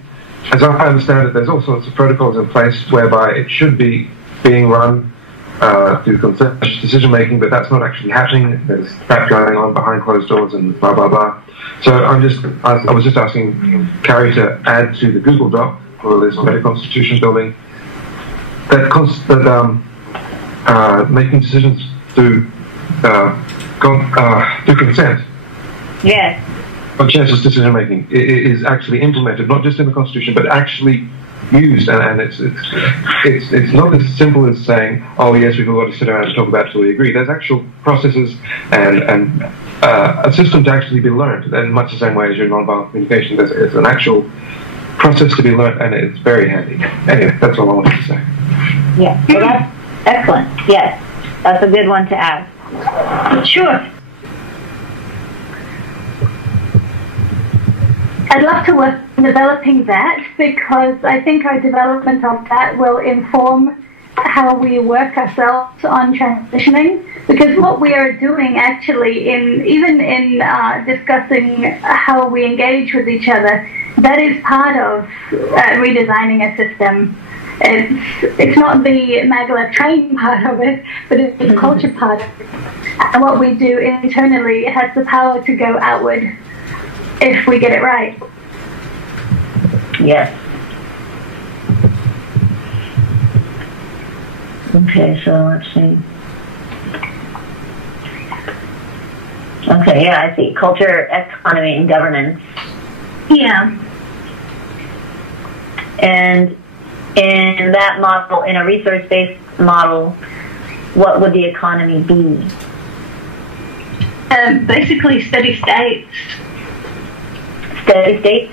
As I understand it, there's all sorts of protocols in place whereby it should be being run through consensus decision making, but that's not actually happening. There's that going on behind closed doors and blah blah blah. So I was just asking Carrie to add to the Google Doc for this better constitution building that making decisions through consent. Yes. Conscientious decision making is actually implemented, not just in the Constitution, but actually used, and it's not as simple as saying, oh yes, we've got to sit around and talk about it till we agree. There's actual processes and a system to actually be learned, in much the same way as your nonviolent communication. It's an actual process to be learned, and it's very handy. Anyway, that's all I wanted to say. Yeah, well, that's excellent. Yes, that's a good one to add. Sure. I'd love to work on developing that, because I think our development of that will inform how we work ourselves on transitioning. Because what we are doing actually, even in discussing how we engage with each other, that is part of redesigning a system. It's not the maglev train part of it, but it's the culture part of it. And what we do internally has the power to go outward if we get it right. Yes. Okay, so let's see. Okay, yeah, I see. Culture, economy, and governance. Yeah. And in that model, in a resource-based model, what would the economy be? Basically steady states. Steady states?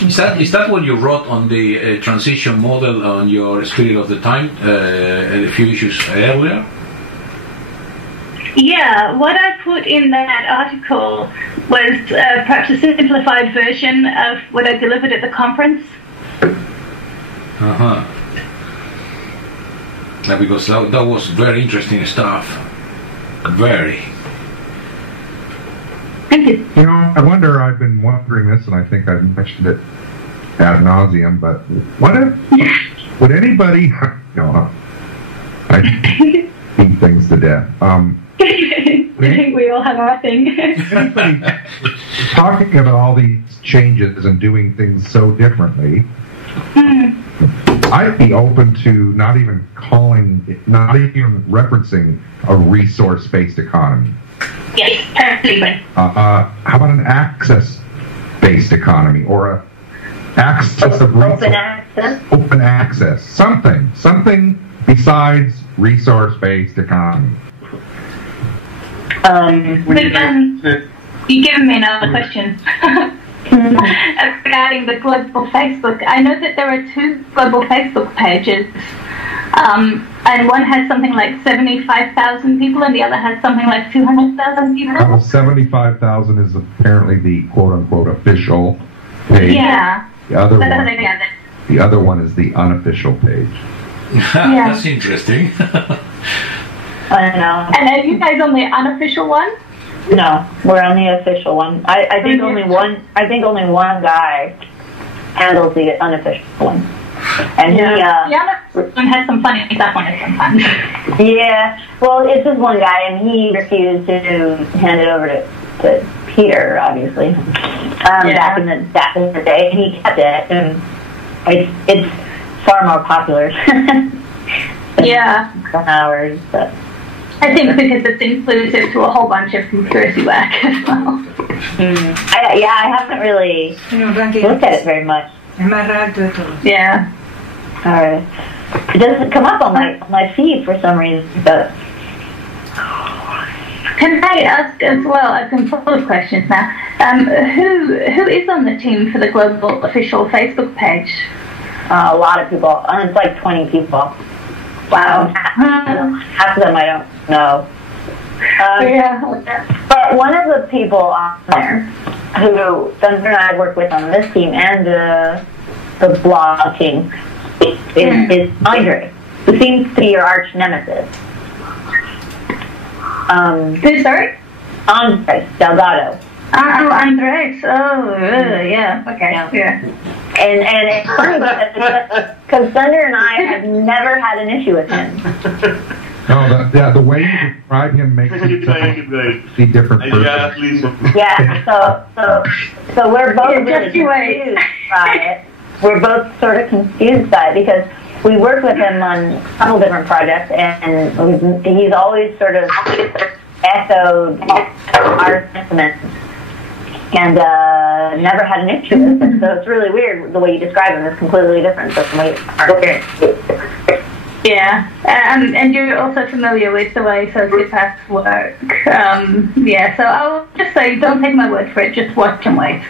Is that what you wrote on the transition model on your Spirit of the Time a few issues earlier? Yeah, what I put in that article was perhaps a simplified version of what I delivered at the conference. Yeah, because that was very interesting stuff. Very. Thank you. You know, I've been wondering this, and I think I've mentioned it ad nauseum, but what if, would anybody, I eat things to death. I think we all have our thing. Anybody talking about all these changes and doing things so differently, I'd be open to not even referencing a resource-based economy. Yes, absolutely. How about an access-based economy, or a access of resources? Open access? Open access. Something besides resource-based economy? You given me another question. Regarding the global Facebook, I know that there are 2 global Facebook pages, and one has something like 75,000 people, and the other has something like 200,000 people. 75,000 is apparently the quote-unquote official page. Yeah. The other one is the unofficial page. Yeah. That's interesting. I know. And are you guys on the unofficial one? No, we're on the official one. I think only one guy handles the unofficial one, and the unofficial one has some funny stuff on it sometimes. Yeah, well, it's just one guy, and he refused to hand it over to Peter, obviously. Back in the day, and he kept it, and it's far more popular. Yeah. Than ours, but. I think because it's inclusive to a whole bunch of conspiracy work as well. I haven't really looked at it very much. Yeah. Alright. It doesn't come up on my feed for some reason, but... Can I ask as well, I've been full of questions now, who is on the team for the global official Facebook page? A lot of people. It's like 20 people. Wow. Half of them I don't know. But one of the people on there who Thunder and I work with on this team and the blog team is Andre, who seems to be your arch nemesis. Who's sorry? Andres Delgado. Oh, Andres. Oh, yeah. Okay. Yeah. And it's funny because Thunder and I have never had an issue with him. No, the way you describe him makes him a different person. Yeah, so we're both really confused by it. We're both sort of confused by it because we worked with him on a couple different projects, and he's always sort of echoed our sentiments. And never had an issue with it. So it's really weird. The way you describe him is completely different than the way our experience. Yeah, and you're also familiar with the way sociopaths work. Yeah, so I'll just say, don't take my word for it. Just watch and wait.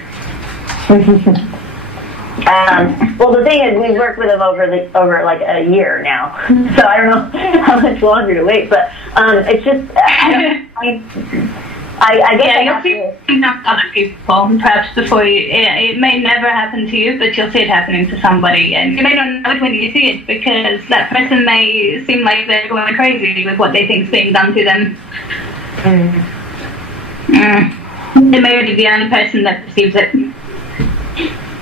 Well, the thing is, we've worked with him over like a year now, so I don't know how much longer to wait. But it's just. I guess you'll see other people perhaps before you. It may never happen to you, but you'll see it happening to somebody, and you may not know it when you see it because that person may seem like they're going crazy with what they think is being done to them. They may be the only person that perceives it.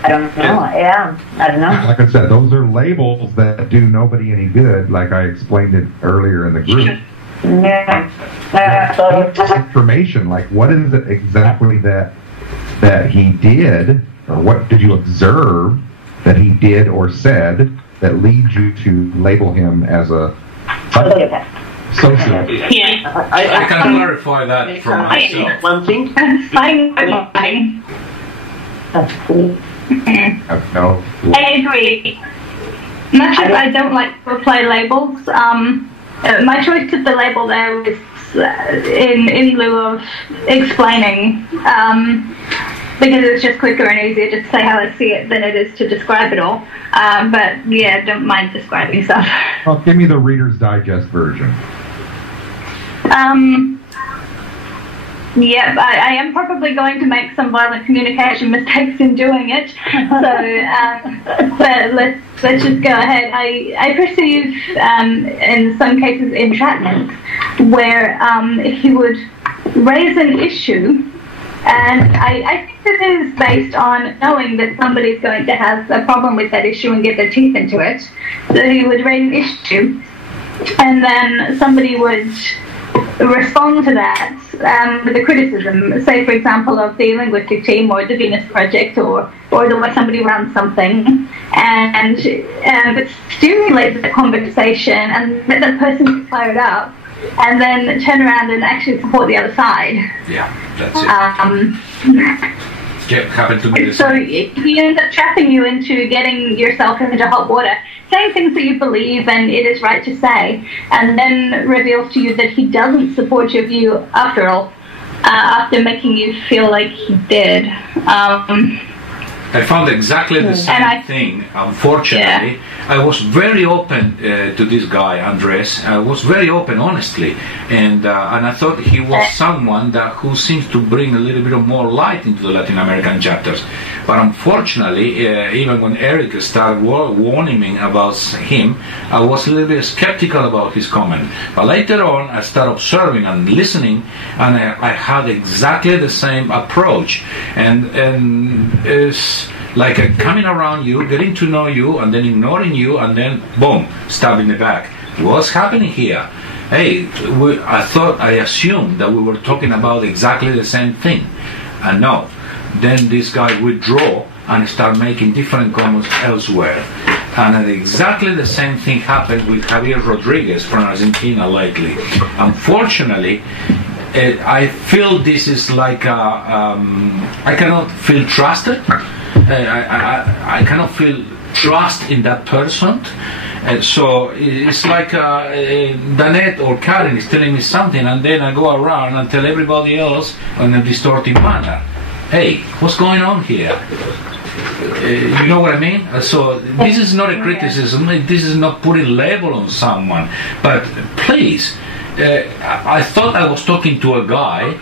I don't know. Yeah, I don't know. Like I said, those are labels that do nobody any good. Like I explained it earlier in the group. Yeah. Information, like what is it exactly that he did, or what did you observe that he did or said that leads you to label him as a sociopath? Yeah. I can clarify that from myself. One thing. No. I agree. Much as I don't like to apply labels, my choice of the label there was in lieu of explaining, because it's just quicker and easier to say how I see it than it is to describe it all. But yeah, don't mind describing stuff. Well, give me the Reader's Digest version. Yeah, I am probably going to make some violent communication mistakes in doing it. So, but let's just go ahead. I perceive, in some cases, entrapment, where he would raise an issue, and I think this is based on knowing that somebody's going to have a problem with that issue and get their teeth into it. So he would raise an issue, and then somebody would respond to that with a criticism, say for example of the linguistic team or the Venus Project or the way somebody runs something, and it stimulates the conversation and let that person get fired up and then turn around and actually support the other side. Yeah, that's it. happened to me. So he ends up trapping you into getting yourself into hot water, saying things that you believe and it is right to say, and then reveals to you that he doesn't support your view after all, after making you feel like he did. I found exactly the same thing. Unfortunately, I was very open to this guy, Andres. I was very open, honestly, and I thought he was someone who seems to bring a little bit of more light into the Latin American chapters. But unfortunately, even when Eric started warning me about him, I was a little bit skeptical about his comment. But later on, I started observing and listening, and I had exactly the same approach. And it's like coming around you, getting to know you, and then ignoring you, and then boom, stab in the back. What's happening here? Hey, I assumed that we were talking about exactly the same thing, and no. Then this guy withdraw and start making different comments elsewhere. And exactly the same thing happened with Javier Rodriguez from Argentina lately. Unfortunately, I feel this is like I cannot feel trusted. I cannot feel trust in that person. And so it's like Danette or Karen is telling me something, and then I go around and tell everybody else in a distorted manner. Hey, what's going on here? You know what I mean? So this is not a criticism. This is not putting label on someone. But please, I thought I was talking to a guy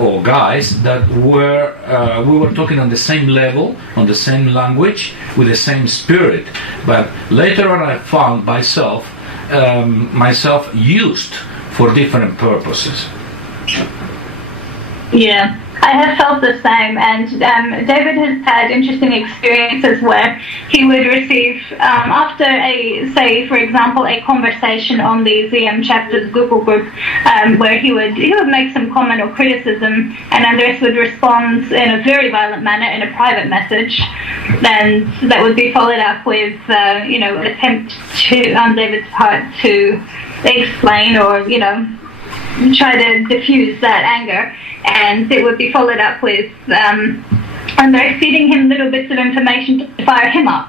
or guys that were we were talking on the same level, on the same language, with the same spirit. But later on, I found myself used for different purposes. Yeah. I have felt the same, and David has had interesting experiences where he would receive, after say, for example, a conversation on the ZM Chapters Google group, where he would make some comment or criticism, and Andres would respond in a very violent manner in a private message, and that would be followed up with, an attempt to, on David's part, to explain or, try to diffuse that anger. And it would be followed up with Andres feeding him little bits of information to fire him up.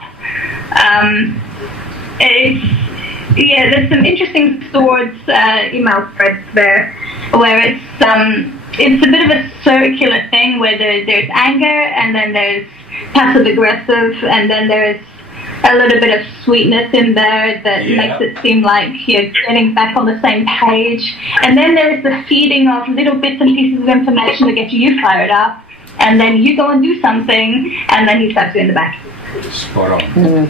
There's some interesting swords email threads there, where it's a bit of a circular thing where there's anger, and then there's passive aggressive, and then there's a little bit of sweetness in there that makes it seem like you're getting back on the same page. And then there's the feeding of little bits and pieces of information that get you fired up, and then you go and do something, and then he stabs you in the back. Spot on.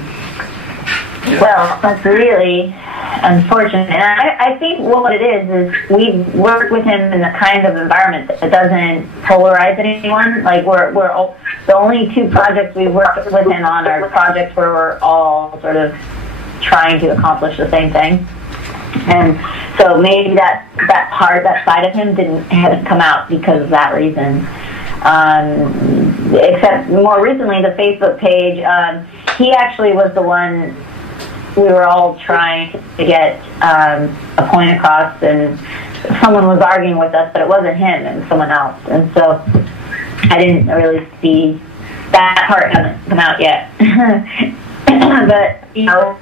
Yeah. Well, that's really unfortunate. And I think what it is we work with him in the kind of environment that doesn't polarize anyone. Like we're all, the only two projects we work with him on are projects where we're all sort of trying to accomplish the same thing. And so maybe that side of him hadn't come out because of that reason. Except more recently, the Facebook page, he actually was the one we were all trying to get a point across, and someone was arguing with us, but it wasn't him, it was someone else. And so I didn't really see that part hasn't come out yet. But,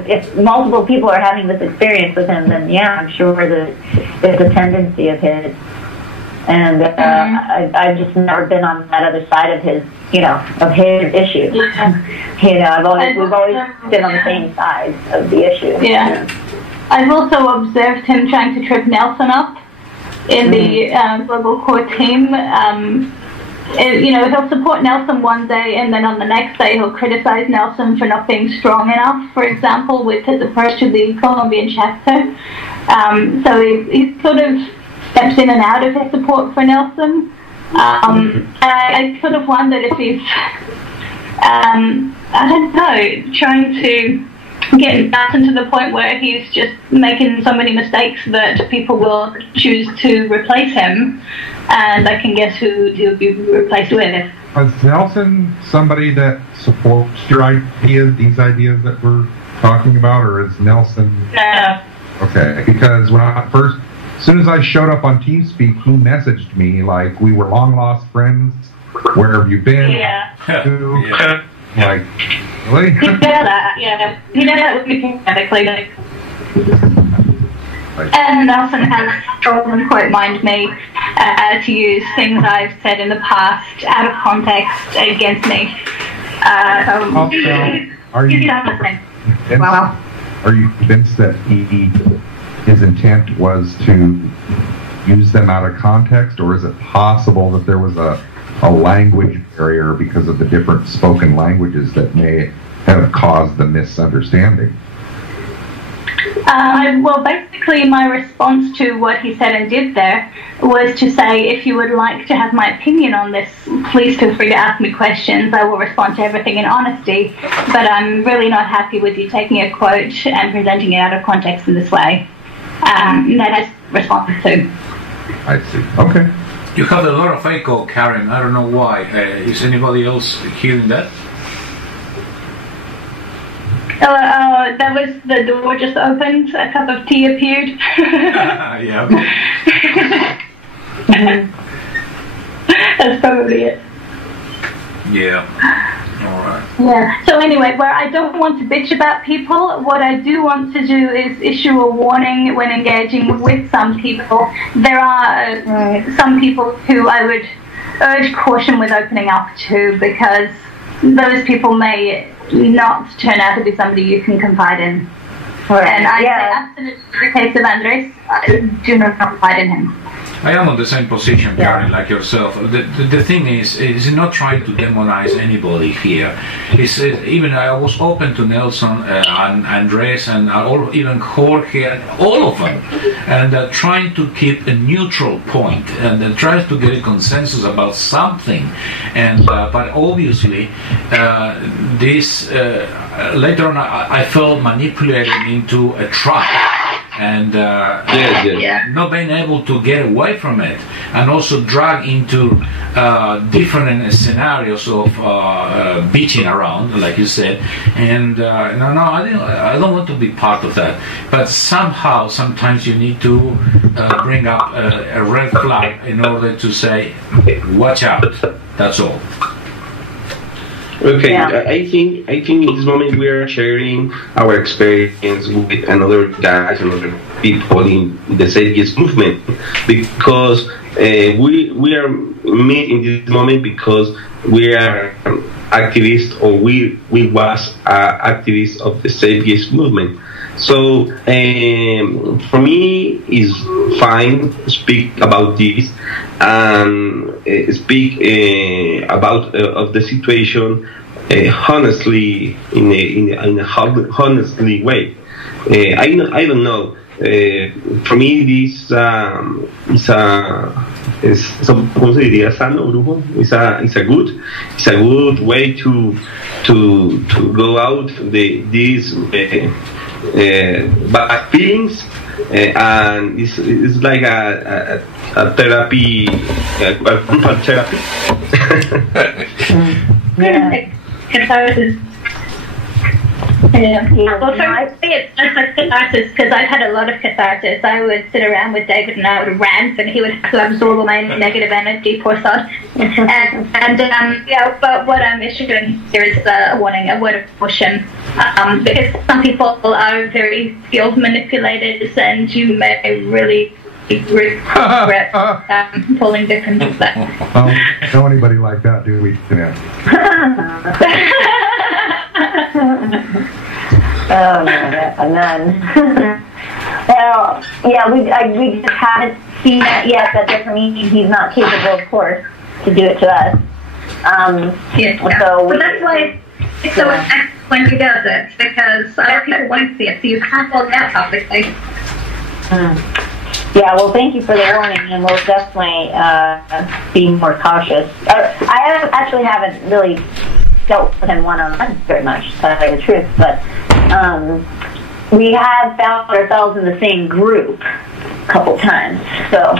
if multiple people are having this experience with him, then I'm sure that it's a tendency of his. And I've just never been on that other side of his, of his issue. We've always been on the same side of the issue. Yeah. I've also observed him trying to trip Nelson up in the global core team. He'll support Nelson one day, and then on the next day he'll criticize Nelson for not being strong enough, for example, with his approach to the Colombian chapter. So he sort of steps in and out of his support for Nelson. I sort of wondered if he's, trying to get Nelson to the point where he's just making so many mistakes that people will choose to replace him, and I can guess who he'll be replaced with. Is Nelson somebody that supports your ideas, these ideas that we're talking about, or is Nelson... No. Okay, because when as soon as I showed up on TeamSpeak, he messaged me like we were long-lost friends, Where have you been? Yeah. To, like, really? He did that, yeah. He did that with me dramatically. And Nelson has often quote mined me to use things I've said in the past out of context against me. Are you convinced that his intent was to use them out of context, or is it possible that there was a language barrier because of the different spoken languages that may have caused the misunderstanding? Well, basically my response to what he said and did there was to say, if you would like to have my opinion on this, please feel free to ask me questions. I will respond to everything in honesty, but I'm really not happy with you taking a quote and presenting it out of context in this way. That is response to. I see. Okay. You have a lot of echo, Karen. I don't know why. Is anybody else hearing that? That was the door just opened. A cup of tea appeared. Yeah. That's probably it. Yeah. All right. Yeah. So anyway, where I don't want to bitch about people, what I do want to do is issue a warning when engaging with some people. There are some people who I would urge caution with opening up to, because those people may not turn out to be somebody you can confide in. Right. And I say absolutely in the case of Andres, I do not confide in him. I am on the same position, Karen, like yourself. The thing is not trying to demonize anybody here. It's, even I was open to Nelson and Andres and even Jorge, and all of them, and trying to keep a neutral point and trying to get a consensus about something. And but obviously, this later on I felt manipulated into a trap. And not being able to get away from it, and also drag into different scenarios of bitching around, like you said. And I don't want to be part of that. But somehow, sometimes you need to bring up a red flag in order to say, "Watch out." That's all. Okay, I think in this moment we are sharing our experience with another guys and other people in the Sapiens movement, because we are meet in this moment because we are activists, or we was activists of the Sapiens movement. So for me, it's fine to speak about this and speak about of the situation honestly in a honestly way. I don't know. For me, this ¿cómo se diría? Sano grupo. It's a good way to go out these bad feelings, and it's like a therapy, a group therapy. Catharsis. Well, for me, it's just like catharsis, because I've had a lot of catharsis. I would sit around with David and I would rant, and he would have to absorb all my negative energy, poor sod. But what I'm issuing here is a warning, a word of caution, because some people are very skilled manipulators, and you may really regret falling victim to that. Don't know anybody like that, do we? Oh, no, none. Well, yeah, we just haven't seen that yet. That doesn't mean he's not capable, of course, to do it to us. So that's why it's so effective when he does it, because other people won't see it, so you can't hold it out publicly. Yeah, well, thank you for the warning, and we'll definitely be more cautious. I actually haven't really dealt with him one-on-one very much, to tell you the truth, but we have found ourselves in the same group a couple times, so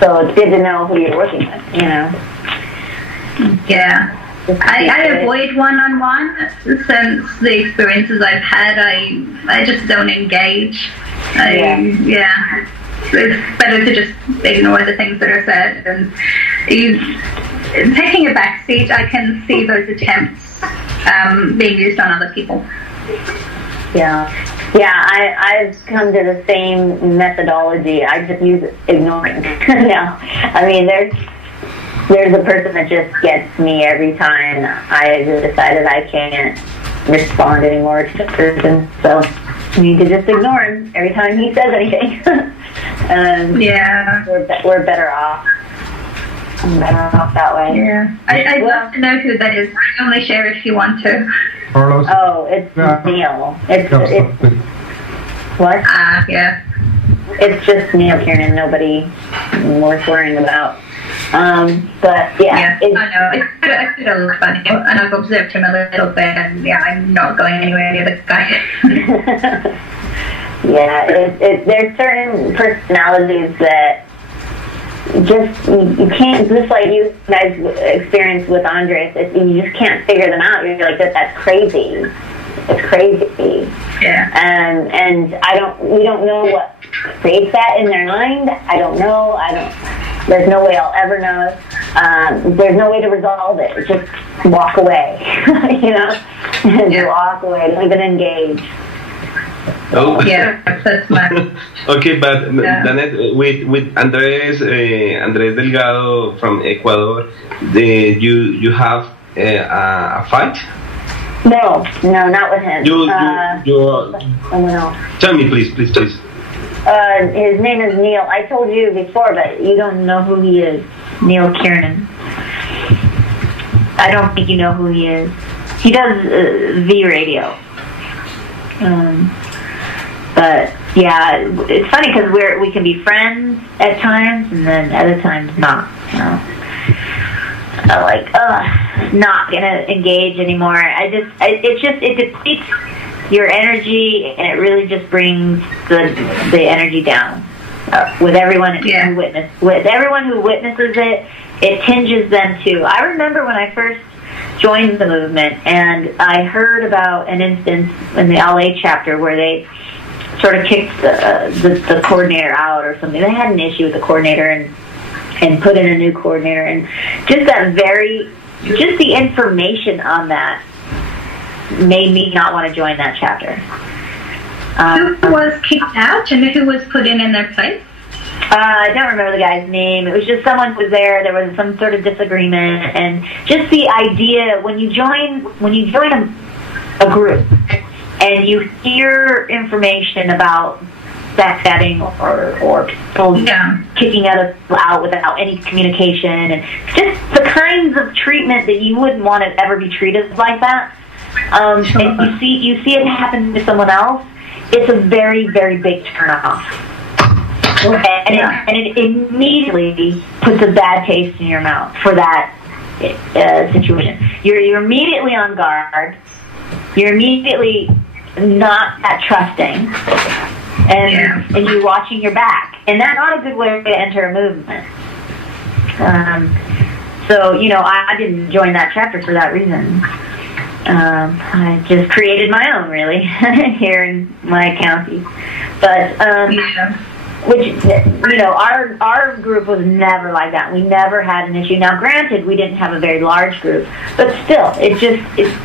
it's good to know who you're working with, you know. Yeah. I avoid one-on-one since the experiences I've had. I just don't engage. It's better to just ignore the things that are said. And taking a back seat, I can see those attempts being used on other people. Yeah, I've come to the same methodology. I just use ignoring now. I mean, there's a person that just gets me every time I decided I can't respond anymore to the person, so I need to just ignore him every time he says anything. Yeah, we're better off. I'm better off that way. Yeah, I'd love to know who that is. Only share if you want to. Carlos? Oh, it's Neil. It's what? Yeah. It's just Neil Kiernan. Nobody worth worrying about. But yeah, I know. I could have looked funny, and I've observed him a little bit, and yeah, I'm not going anywhere near the guy. Yeah, there's certain personalities that you can't, just like you guys experienced with Andres, you just can't figure them out. You're like, that's crazy. It's crazy. Yeah. And we don't know what creates that in their mind. I don't know. There's no way I'll ever know. There's no way to resolve it. Just walk away, you know? Just walk away. Don't even engage. Oh. Yeah, that's my... Okay, but Danette, with Andres Delgado from Ecuador, you have a fight? No, not with him. Someone else. Tell me, please. His name is Neil. I told you before, but you don't know who he is. Neil Kiernan. I don't think you know who he is. He does V radio. But yeah, it's funny because we can be friends at times, and then other times not. You know? Not gonna engage anymore. It depletes your energy, and it really just brings the energy down with everyone who witnesses it. It tinges them too. I remember when I first joined the movement, and I heard about an instance in the LA chapter where they sort of kicked the coordinator out or something. They had an issue with the coordinator and put in a new coordinator, and just the information on that made me not want to join that chapter. Who was kicked out and who was put in their place? I don't remember the guy's name. It was just someone was there. There was some sort of disagreement, and just the idea when you join a group and you hear information about backstabbing or people kicking other people out without any communication, and just the kinds of treatment that you wouldn't want to ever be treated like that. And you see it happen to someone else. It's a very, very big turnoff. And it immediately puts a bad taste in your mouth for that situation. You're immediately on guard. You're immediately not that trusting, and you're watching your back. And that's not a good way to enter a movement. So, I didn't join that chapter for that reason. I just created my own, really, here in my county. But, our group was never like that. We never had an issue. Now, granted, we didn't have a very large group, but still,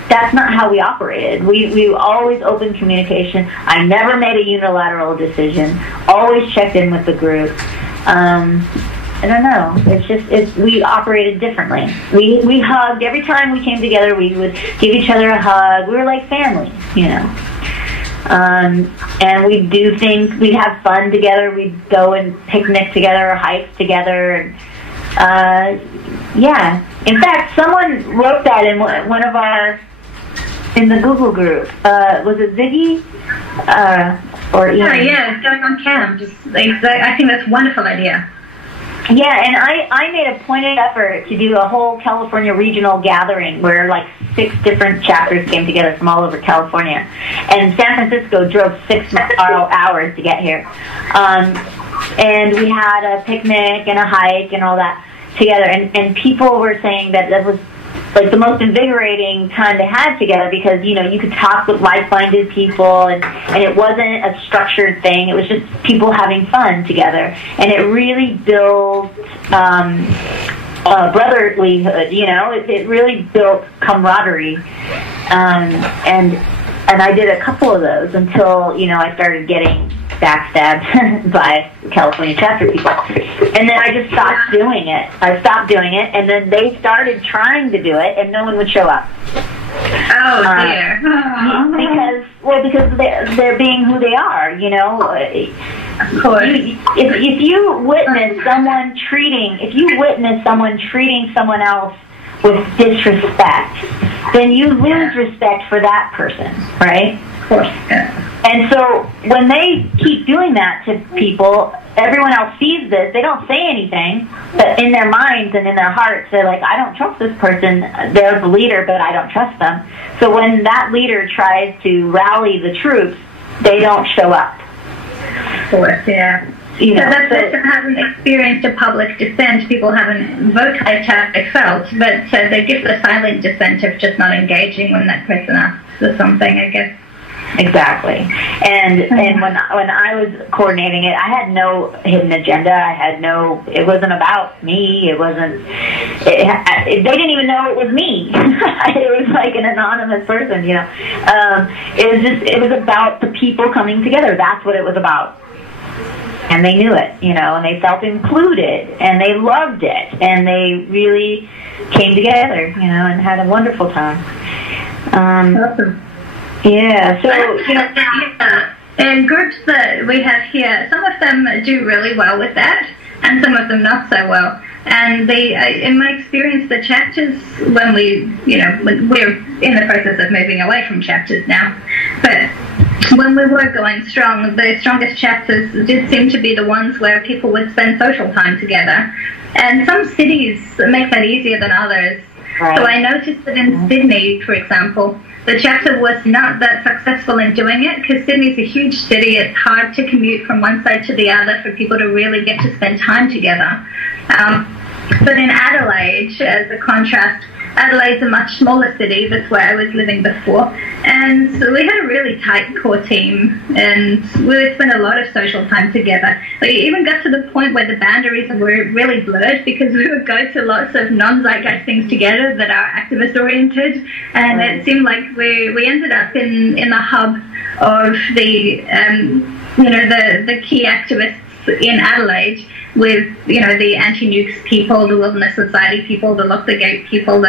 that's not how we operated. We always opened communication. I never made a unilateral decision. Always checked in with the group. I don't know. We operated differently. We hugged every time we came together. We would give each other a hug. We were like family, and we'd do things. We'd have fun together. We'd go and picnic together or hike together. In fact, someone wrote that in one of our in the Google group. Was it Ziggy? Or Ian? Yeah, going on camp. I think that's a wonderful idea. Yeah, and I made a pointed effort to do a whole California regional gathering where 6 different chapters came together from all over California. And San Francisco drove 6 hours to get here. And we had a picnic and a hike and all that together. And people were saying that was the most invigorating time they had together because, you could talk with like-minded people and it wasn't a structured thing. It was just people having fun together. And it really built brotherlyhood. It really built camaraderie, and I did a couple of those until I started getting backstabbed by California chapter people, and then I just stopped doing it. And then they started trying to do it, and no one would show up. Oh dear. Because they're being who they are. Of course. If you witness someone treating someone else with disrespect, then you lose respect for that person, right? Of course. Yeah. And so when they keep doing that to people, everyone else sees this. They don't say anything, but in their minds and in their hearts, they're like, I don't trust this person. They're the leader, but I don't trust them. So when that leader tries to rally the troops, they don't show up. Of course, yeah. So that person hasn't experienced a public dissent. People haven't vocalized how they felt, but they give the silent dissent of just not engaging when that person asks for something, I guess. Exactly. And when I was coordinating it, I had no hidden agenda. It wasn't about me. They didn't even know it was me. It was like an anonymous person, it was about the people coming together. That's what it was about. And they knew it, and they felt included, and they loved it, and they really came together, and had a wonderful time. Awesome. Yeah, so, and groups that we have here, some of them do really well with that, and some of them not so well. And in my experience, the chapters, when we're in the process of moving away from chapters now, but when we were going strong, the strongest chapters did seem to be the ones where people would spend social time together. And some cities make that easier than others. Right. So I noticed that in Sydney, for example, the chapter was not that successful in doing it because Sydney's a huge city. It's hard to commute from one side to the other for people to really get to spend time together. But in Adelaide, as a contrast, Adelaide's a much smaller city. That's where I was living before. And so we had a really tight core team, and we would spend a lot of social time together. We even got to the point where the boundaries were really blurred because we would go to lots of non-zeitgeist things together that are activist-oriented, and it seemed like we ended up in the hub of the key activists in Adelaide, with the anti-nukes people, the Wilderness Society people, the Lock the Gate people,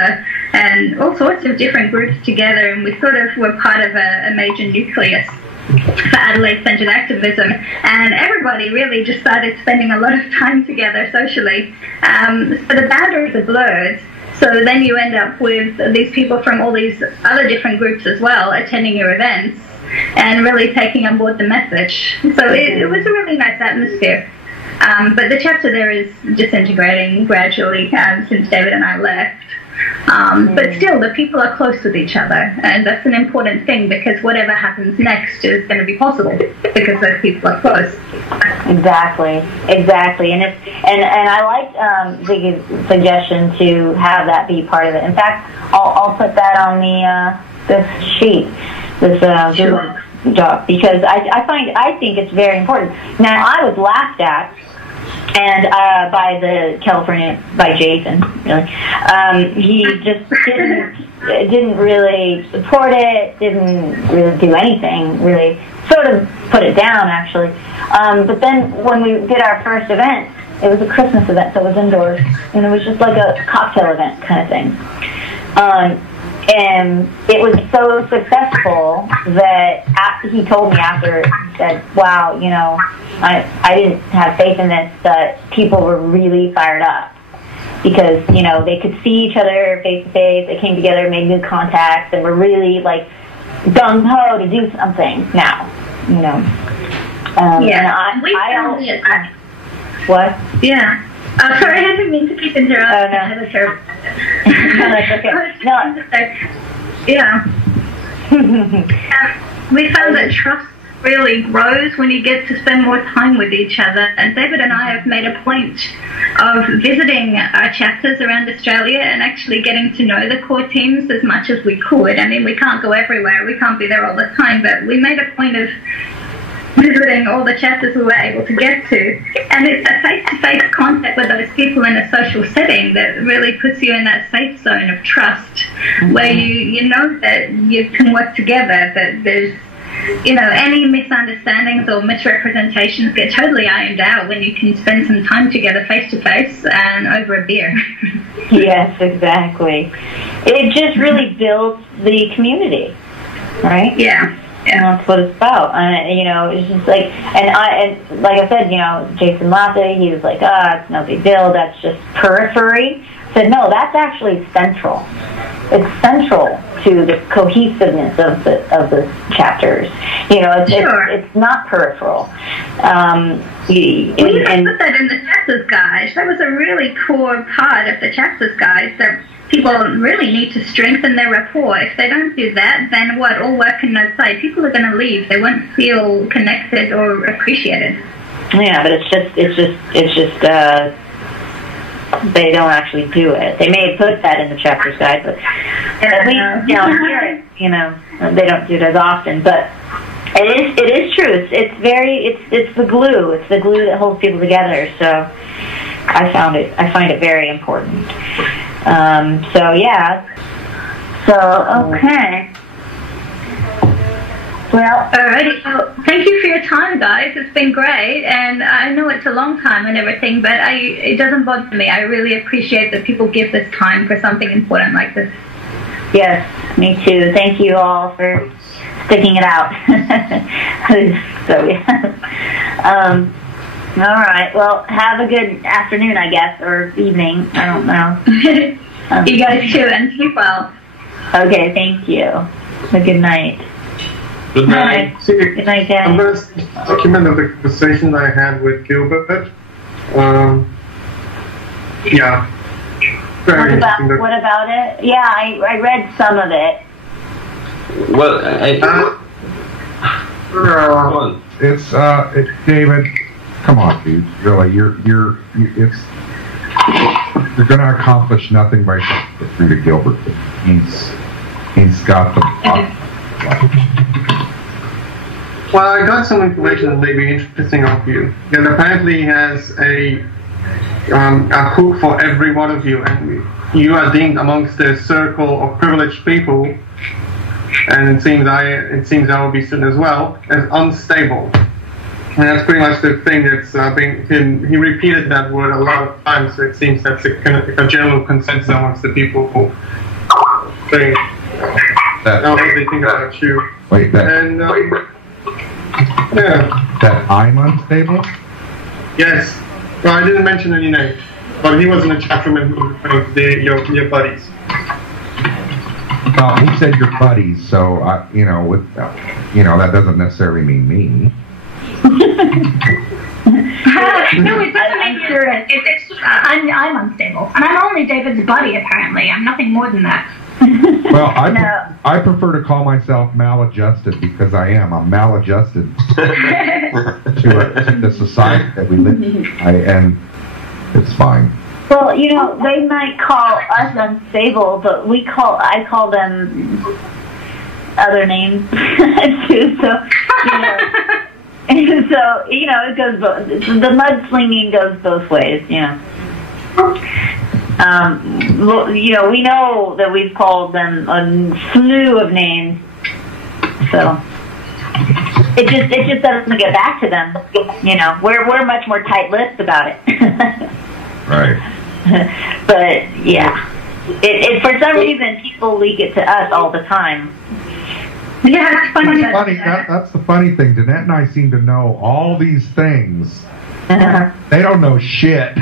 and all sorts of different groups together, and we sort of were part of a major nucleus for Adelaide-centered activism, and everybody really just started spending a lot of time together socially. So the boundaries are blurred. So then you end up with these people from all these other different groups as well attending your events and really taking on board the message. So it was a really nice atmosphere. But the chapter there is disintegrating gradually since David and I left. But still, the people are close with each other, and that's an important thing because whatever happens next is going to be possible because those people are close. Exactly, and I like the suggestion to have that be part of it. In fact, I'll put that on this sheet, this sure. Doc, because I think it's very important. Now, I was laughed at and by Jason, really. He just didn't really support it, didn't really do anything, really sort of put it down, actually. But then when we did our first event, it was a Christmas event, so it was indoors, and it was just like a cocktail event kind of thing. And it was so successful that he told me after, he said, wow, I didn't have faith in this, but people were really fired up because, they could see each other face to face, they came together, made new contacts, and were really like gung-ho to do something now, Yeah, and what? Yeah. Sorry, I didn't mean to keep interrupting. Oh, no. I had a terrible... No, that's okay. No. Yeah. We found that trust really grows when you get to spend more time with each other. And David and I have made a point of visiting our chapters around Australia and actually getting to know the core teams as much as we could. I mean, we can't go everywhere. We can't be there all the time. But we made a point of visiting all the chapters we were able to get to. And it's a face-to-face contact with those people in a social setting that really puts you in that safe zone of trust, where you know that you can work together, that there's, any misunderstandings or misrepresentations get totally ironed out when you can spend some time together face-to-face and over a beer. Yes, exactly. It just really builds the community, right? Yeah. That's what it's about. It's just like, and like I said, Jason Latte, he was like, it's no big deal, that's just periphery. I said, no, that's actually central. It's central to the cohesiveness of the chapters. It's not peripheral. We even put that in the chapters guide. That was a really core part of the chapters guide, that people really need to strengthen their rapport. If they don't do that, then what? All work and no play. People are going to leave. They won't feel connected or appreciated. Yeah, but it's just they don't actually do it. They may put that in the chapter's guide, but at least here, they don't do it as often. But it is true. It's the glue. It's the glue that holds people together. So I find it very important. Okay. Well, alrighty. Well, thank you for your time, guys. It's been great, and I know it's a long time and everything, but it doesn't bother me. I really appreciate that people give this time for something important like this. Yes, me too. Thank you all for sticking it out. So yeah. All right. Well, have a good afternoon, I guess, or evening. I don't know. You guys too, and sleep well. Okay. Thank you. Have a good night. Good night. Good night, Dad. I'm going to document the conversation I had with Gilbert. Yeah. Very what about it? Yeah, I read some of it. Well, it's David. Come on, dude. Really, you're going to accomplish nothing by through to Gilbert. He's got the. Well, I got some information that may be interesting of you. And apparently he has a hook for every one of you, and you are deemed amongst the circle of privileged people, and it seems I will be soon as well, as unstable. And that's pretty much the thing that's he repeated that word a lot of times, so it seems that's a general consensus amongst the people who think, what they think about you. Wait, that I'm unstable? Yes. Well, I didn't mention any names, but he was in a chat room and he was referring to your buddies. Well, he said your buddies, so that doesn't necessarily mean me. No, it doesn't mean you're. It's just I'm unstable, and I'm only David's buddy. Apparently, I'm nothing more than that. Well, I prefer to call myself maladjusted because I am. I'm maladjusted to the society that we live in, and it's fine. Well, they might call us unstable, but I call them other names too. So, so it goes both. The mudslinging goes both ways. We know that we've called them a slew of names, so it just doesn't get back to them. We're much more tight-lipped about it. Right. But yeah, it for some reason people leak it to us all the time. Yeah, it's funny. That's the funny thing. Danette and I seem to know all these things. They don't know shit.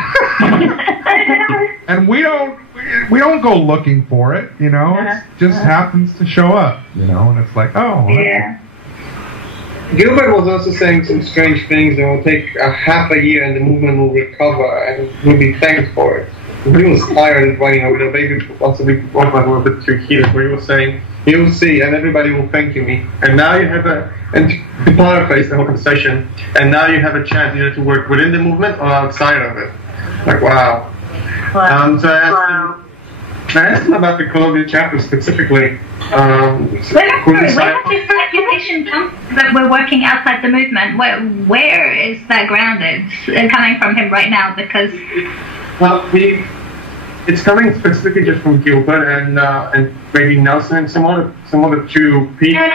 And we don't go looking for it, it just happens to show up, and it's like, oh. Yeah. Gilbert was also saying some strange things that will take half a year and the movement will recover and will be thanked for it. He was tired of writing over there, maybe possibly both were a bit too heated, where he was saying, you'll see, and everybody will thank you me. And now you have and to paraphrase the whole concession, and now you have a chance either to work within the movement or outside of it. Like, wow. So I asked him, asking about the Colombian chapter specifically. Where does this accusation come that we're working outside the movement? Where is that grounded? Coming from him right now, because it's coming specifically just from Gilbert and maybe Nelson and some other two people. No,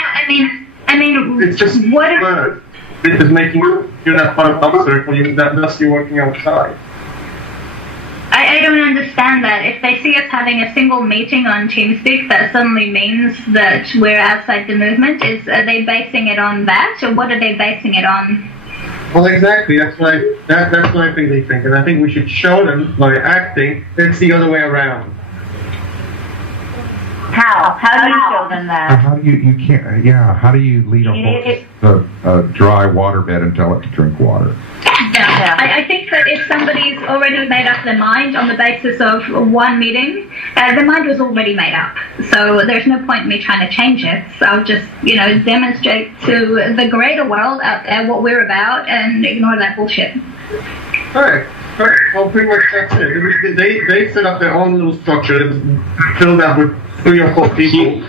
I mean, it's just what? It is making you that part of the circle. Thus you're working outside. I don't understand that. If they see us having a single meeting on TeamSpeak, that suddenly means that we're outside the movement. Are they basing it on that, or what are they basing it on? Well, exactly. That's what I think they think, and I think we should show them by acting it's the other way around. How do you show them that? How do you can't? Yeah. How do you lead a horse to a dry waterbed and tell it to drink water? Yeah. I think that if somebody's already made up their mind on the basis of one meeting, their mind was already made up. So there's no point in me trying to change it. So I'll just, demonstrate to the greater world out there what we're about and ignore that bullshit. Right. Well, pretty much that's it. They set up their own little structure that was filled out with 3 or 4 people.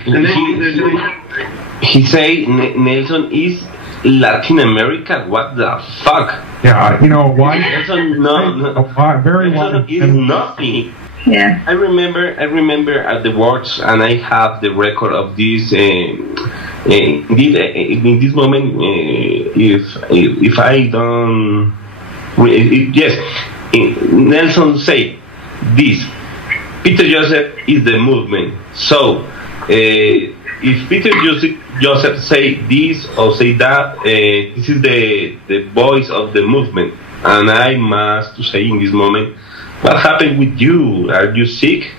He say Nelson is Latin America. What the fuck? Yeah, why? Nelson, very well. Nelson is nothing. Yeah. I remember at the works, and I have the record of this. In this moment, if I don't, yes, Nelson say this. Peter Joseph is the movement. So, if Peter Joseph say this or say that, this is the voice of the movement. And I must to say in this moment, what happened with you? Are you sick?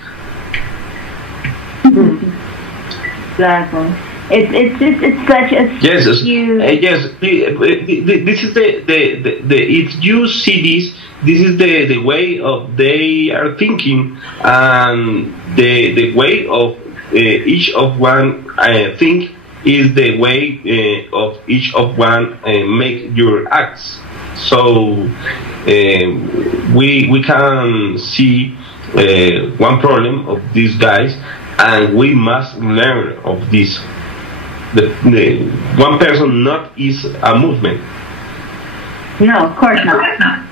Exactly. It's such a huge... yes. This is the if you see this is the way of they are thinking, and the way of each of one think is the way of each of one make your acts. So we can see one problem of these guys, and we must learn of this. The one person not is a movement. No, of course not.